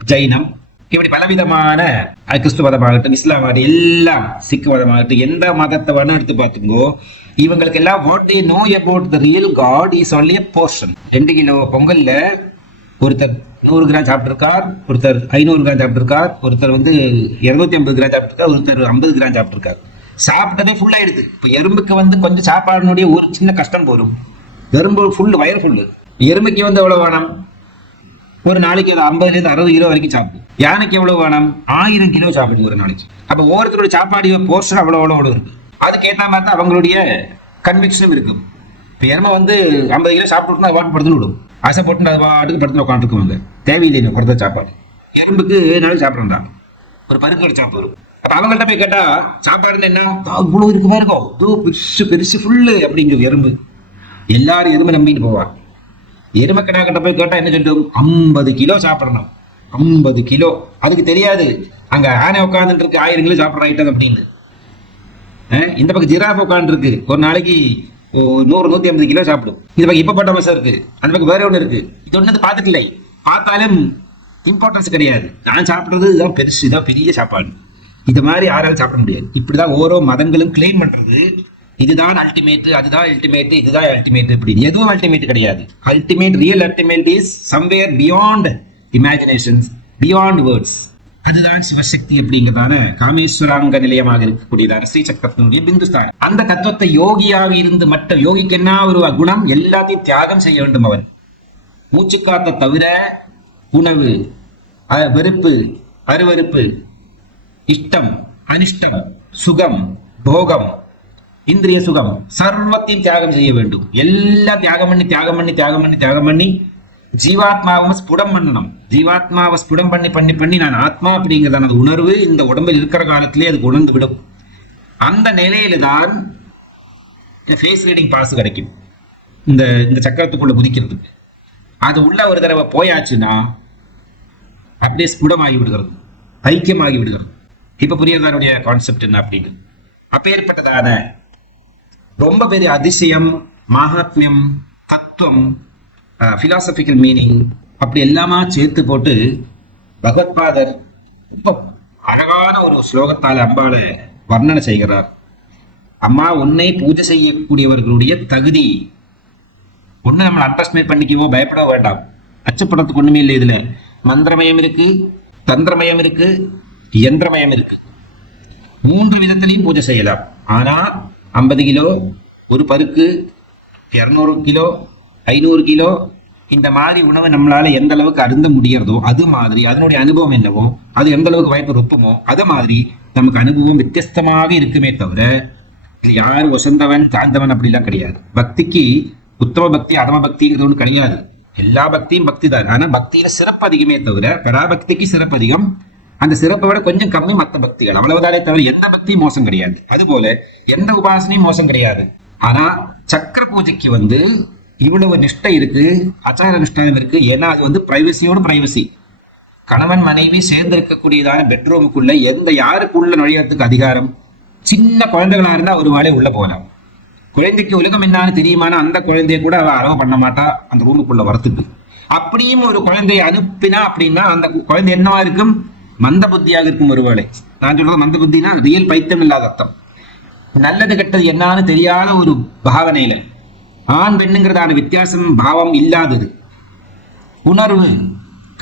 ஜைனம், இப்படி பலவிதமான கிறிஸ்துவ மதமாகட்டும், இஸ்லாமாகட்டும், எல்லாம் சிக்கு மதமாகட்டும், எந்த மதத்தை வேணும் எடுத்து பார்த்துங்கோ, இவங்களுக்கு எல்லாம் what they know about the real God is only a portion. 2 kilo பொங்கல்ல ஒருத்தர் 100 கிராம் சாப்பிட்டிருக்கார், ஒருத்தர் 500 கிராம் சாப்பிட்டிருக்கார், ஒருத்தர் 250 கிராம் சாப்பிட்டிருக்கார், ஒருத்தர் 50 கிராம் சாப்பிட்டிருக்கார். சாப்பிட்டதே ஃபுல்லா எடுத்து. இப்போ எறும்புக்கு கொஞ்சம் சாப்பாடுனுடைய ஒரு சின்ன கஷ்டம் போரும், எறும்பு ஃபுல்லு, வயர் ஃபுல்லு. எறும்புக்கு எவ்வளவு வேணும், ஒரு நாளைக்கு 50 to 60 கிலோ வரைக்கும் சாப்பிடும். யானைக்கு எவ்வளவு வேணும், 1000 கிலோ சாப்பிடுது ஒரு நாளைக்கு. அப்ப ஒவ்வொருத்தருடைய சாப்பாடு போர்ஷன் அவ்வளவு இருக்கு. அதுக்கேற்ற மாதிரி தான் அவங்களுடைய கன்விக்ஷனும் இருக்கும். இப்போ எருமை 50 கிலோ சாப்பிட்டுனா வாட்டு படுத்துன்னு விடும், ஆசை போட்டு அது வாட்டுக்கு படுத்து உட்காந்துக்குவாங்க, தேவையில்லை கொடுத்த சாப்பாடு. எறும்புக்கு நாளைக்கு சாப்பிட்றா, ஒரு பருக்கு சாப்பிடு. அப்ப அவங்கள்ட்ட போய் கேட்டா சாப்பாடுன்னு என்ன, இவ்வளவு இருக்கு பாருங்க, பெருசு பெருசு ஃபுல்லு அப்படிங்கிறது எறும்பு. எல்லாரும் எருமை நம்பிட்டு போவா. எருமைக்கடா கிட்ட போய் கேட்டா என்ன சொல்லும், 50 கிலோ சாப்பிடணும், 50 கிலோ. அதுக்கு தெரியாது அங்க ஆனை உட்காந்துட்டு இருக்கு 1000 கிலோ சாப்பிட்ற ஐட்டம் அப்படின்னு. இந்த பக்கம் ஜிராஃப் உட்காந்து இருக்கு, ஒரு நாளைக்கு 100-150 கிலோ சாப்பிடும். இது பக்கம் இப்ப பட்ட மசம் இருக்கு, அந்த பக்கம் வேற ஒண்ணு இருக்கு. இது ஒண்ணு பார்த்துட்டு இல்லை, பார்த்தாலும் இம்பார்ட்டன்ஸ் கிடையாது. நான் சாப்பிடுறது இதான் பெருசு, இதான் பெரிய சாப்பாடு, இது மாதிரி யாராலும் சாப்பிட முடியாது. இப்படிதான் ஓரோ மதங்களும் கிளைம் பண்றது, இதுதான் அல்டிமேட், அதுதான் அல்டிமேட், இதுதான் அல்டிமேட். இப்படி எதுவும் அல்டிமேட் கிடையாது. Ultimate, real ultimate is somewhere beyond imaginations, beyond words. அதுதான் சிவசக்தி அப்படிங்கிறதான காமேஸ்வராங்க நிலையமாக இருக்கக்கூடியதான ஸ்ரீசக்கரத்தினுடைய பிந்துஸ்தானம். அந்த தத்துவத்தை யோகியாக இருந்து மற்ற யோகிக்கு என்ன ஒரு குணம், எல்லாத்தையும் தியாகம் செய்ய வேண்டும். அவன் மூச்சுக்காத்த தவிர உணவு, வெறுப்பு, அருவருப்பு, இஷ்டம், அனிஷ்டம், சுகம், போகம், இந்திரிய சுகம், சர்வத்தையும் தியாகம் செய்ய வேண்டும். எல்லாம் தியாகம் பண்ணி தியாகம் பண்ணி தியாகம் பண்ணி தியாகம் பண்ணி ஜீவாத்மாவை ஸ்புடம் பண்ணணும். ஜீவாத்மாவை ஸ்புடம் பண்ணி பண்ணி பண்ணி நான் ஆத்மா அப்படிங்கிறதான அந்த உணர்வு இந்த உடம்பில் இருக்கிற காலத்திலே அதுக்கு உணர்ந்து விடும். அந்த நிலையில தான் ஃபேஸ் ரீடிங் பாஸ் கிடைக்கும். இந்த இந்த சக்கரத்துக்குள்ள குதிக்கிறதுக்கு. அது உள்ள ஒரு தடவை போயாச்சுன்னா அப்படியே ஸ்புடமாகி விடுகிறது, ஐக்கியமாகி விடுகிறது. இப்ப புரியுறதானுடைய கான்செப்ட் என்ன அப்படின்னு. அப்பேற்பட்டதான ரொம்ப பெரிய அதிசயம், மகாத்மியம், தத்துவம், பிலாசபிக்கல் மீனிங் அப்படி எல்லாமா சேர்த்து போட்டு பகவத்பாதர் ரொம்ப அழகான ஒரு ஸ்லோகத்தால் அம்பாளை வர்ணனை செய்கிறார். அம்மா, உன்னை பூஜை செய்யக்கூடியவர்களுடைய தகுதி ஒண்ணு நம்ம அண்டர்ஸ்டிமேட் பண்ணிக்கவோ பயப்பட வேண்டாம். அச்சப்படுறதுக்கு ஒண்ணுமே இல்லை. இதுல மந்திரமயம் இருக்கு, தந்திரமயம் இருக்கு, யந்திரமயம் இருக்கு. 3 விதத்திலையும் பூஜை செய்யலாம். ஆனா 50 கிலோ ஒரு பருக்கு, 200 கிலோ, 500 கிலோ இந்த மாதிரி உணவை நம்மளால எந்த அளவுக்கு அருந்த முடியறதோ அது மாதிரி அதனுடைய அனுபவம் என்னவோ, அது எந்த அளவுக்கு வாய்ப்பு ரொப்பமோ அது மாதிரி நமக்கு அனுபவம் வித்தியஸ்தமாக இருக்குமே தவிர யாரு வசந்தவன் தாழ்ந்தவன் அப்படிலாம் கிடையாது. பக்திக்கு உத்தம பக்தி அதம பக்திங்கிறது ஒண்ணு கிடையாது. எல்லா பக்தியும் பக்தி தான். ஆனா பக்தியில சிறப்பு அதிகமே தவிர பராபக்திக்கு சிறப்பு அதிகம். அந்த சிறப்பை விட கொஞ்சம் கம்மி மற்ற பக்திகள், அவ்வளவுதானே தவிர எந்த பக்தியும் மோசம் கிடையாது. அதுபோல எந்த உபாசனையும் மோசம் கிடையாது. ஆனா சக்கர பூஜைக்கு இவ்வளவு நிஷ்டை இருக்கு, ஆச்சார நிஷ்டம் இருக்கு. ஏன்னா அது பிரைவசியோட பிரைவசி. கணவன் மனைவி சேர்ந்து இருக்கக்கூடியதான பெட்ரூமுக்குள்ள யாருக்குள்ள நுழையறதுக்கு அதிகாரம்? சின்ன குழந்தைகளா இருந்தா ஒரு வேளை உள்ள போகலாம். குழந்தைக்கு உலகம் என்னன்னு தெரியுமானா அந்த குழந்தைய கூட அவ அலோவ் பண்ண மாட்டா அந்த ரூமுக்குள்ள வரத்துக்கு. அப்படியும் ஒரு குழந்தையை அனுப்பினா அப்படின்னா அந்த குழந்தை என்னவா இருக்கும்? மந்த புத்தியாக இருக்கும். ஒருவேளை நான் சொல்றது மந்த புத்தினா ரியல் பைத்தியம் இல்லாத அர்த்தம். நல்லது கெட்டது என்னான்னு தெரியாத ஒரு பாவனையில, ஆண் பெண்ணுங்கிறதான வித்தியாசம் பாவம் இல்லாதது, உணர்வு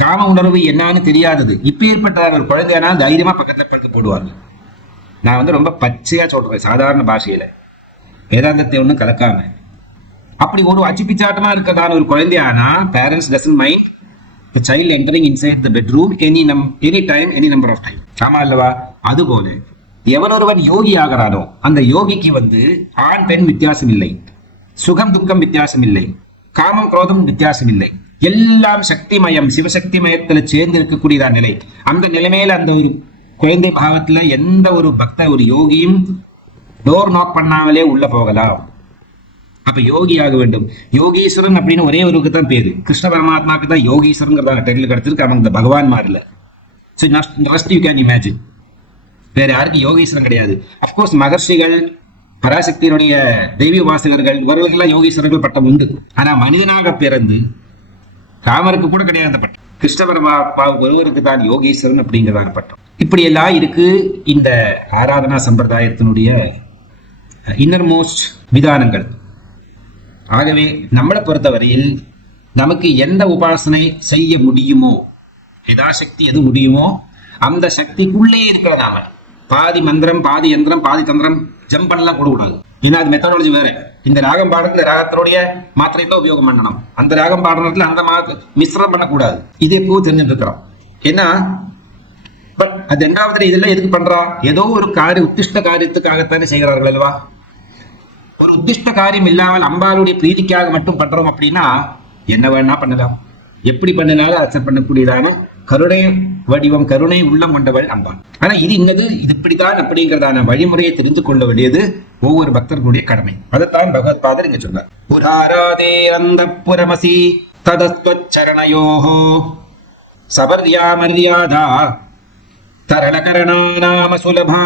காம உணர்வு என்னான்னு தெரியாதது, இப்ப ஏற்பட்டதான ஒரு குழந்தையானால் தைரியமா பக்கத்துல படுத்து போடுவார்கள். நான் ரொம்ப பச்சையா சொல்றேன், சாதாரண பாஷையில, வேதாந்தத்தை ஒன்றும் கலக்காம. அப்படி ஒரு அச்சுப்பிச்சாட்டமா இருக்கிறதான ஒரு குழந்தையானா parents doesn't mind a child entering inside the bedroom any time any number of time. ஆமா அல்லவா? அதுபோல எவனொருவன் யோகி ஆகிறானோ அந்த யோகிக்கு ஆண் பெண் வித்தியாசம் இல்லை, சுகம் துக்கம் வித்தியாசம் இல்லை, காமம் குரோதம் வித்தியாசம் இல்லை. எல்லாம் சக்திமயம், சிவசக்தி மயத்துல சேர்ந்து இருக்கக்கூடியதான் நிலை. அந்த நிலைமையில அந்த ஒரு குழந்தை பாவத்துல எந்த ஒரு பக்த ஒரு யோகியும் டோர் நாக் பண்ணாமலே உள்ள போகலாம். அப்ப யோகி ஆக வேண்டும். யோகீஸ்வரன் அப்படின்னு ஒரே ஒருக்கு தான் பேரு. கிருஷ்ண பரமாத்மாக்கு தான் யோகீஸ்வரன் டைட்டில் கிடைச்சிருக்கு. அவங்க இந்த பகவான் மாறல. You can imagine. வேற யாருக்கு யோகீஸ்வரன் கிடையாது. அப்கோர்ஸ் மகர்ஷிகள், பராசக்தியினுடைய தெய்வீக வாசகர்கள் இவர்களுக்கெல்லாம் யோகீஸ்வரர்கள் பட்டம் உண்டு. ஆனா மனிதனாக பிறந்து ராமருக்கு கூட கிடையாது அந்த பட்டம். கிருஷ்ண பரமாத்மா ஒருவருக்கு தான் யோகீஸ்வரன் அப்படிங்கிறதான பட்டம். இப்படி எல்லாம் இருக்கு இந்த ஆராதனா சம்பிரதாயத்தினுடைய இன்னர்மோஸ்ட் விதானங்கள். ஆகவே நம்மளை பொறுத்தவரையில் நமக்கு எந்த உபாசனை செய்ய முடியுமோ, யதாசக்தி எது முடியுமோ அந்த சக்திக்குள்ளே இருக்கிற நாம பாதி மந்திரம் பாதி யந்திரம் பாதி தந்திரம் ஜம்ப் பண்ணலாம் கூடாது. ஏன்னா அது மெத்தடாலஜி வேற. இந்த ராகம் பாடுறது ராகத்தினுடைய மாத்திரை தான் உபயோகம் பண்ணணும். அந்த ராகம் பாடுறதுல அந்த மிஸ்ரம் பண்ணக்கூடாது. இது எப்போ தெரிஞ்சுட்டு இருக்கிறோம். ஏன்னா பட் அது ரெண்டாவது இதெல்லாம் எதுக்கு பண்றா? ஏதோ ஒரு உத்திஷ்ட காரியத்துக்காகத்தானே செய்கிறார்கள் அல்லவா? ஒரு உத்திஷ்ட காரியம் இல்லாமல் அம்பாளுடைய பிரீதிக்காக மட்டும் பண்றோம் அப்படின்னா என்ன வேணா பண்ணலாம். எப்படி பண்ணினாலும் அக்செப்ட் பண்ணக்கூடியதான கருணை வடிவம், கருணை உள்ளம் கொண்டவள் அம்பாள். ஆனா இது இப்படித்தான் அப்படிங்கிறதான வழிமுறையை தெரிந்து கொள்ள வேண்டியது ஒவ்வொரு பக்தர்களுடைய கடமை. அதைத்தான் பகவத்பாதர் இங்க சொன்னார். புராராதே அந்த புரமசி ததஸ்வச்சரணயோஹோ சபர்யா மர்யாதா தரளகரணா நாம சுலபா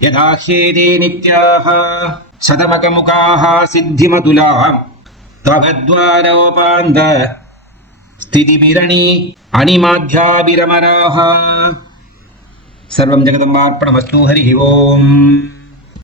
யதாஹ்யேதே நித்யாஹ சதமகமுகாஹ சித்திமதுலாம் தவத்வாரோபாந்த ஸ்திதிபிரணி அணிமாத்யாபிரமராஹ. சர்வம் ஜெகதம்பார்ப்பணமஸ்து. ஹரி ஓம்.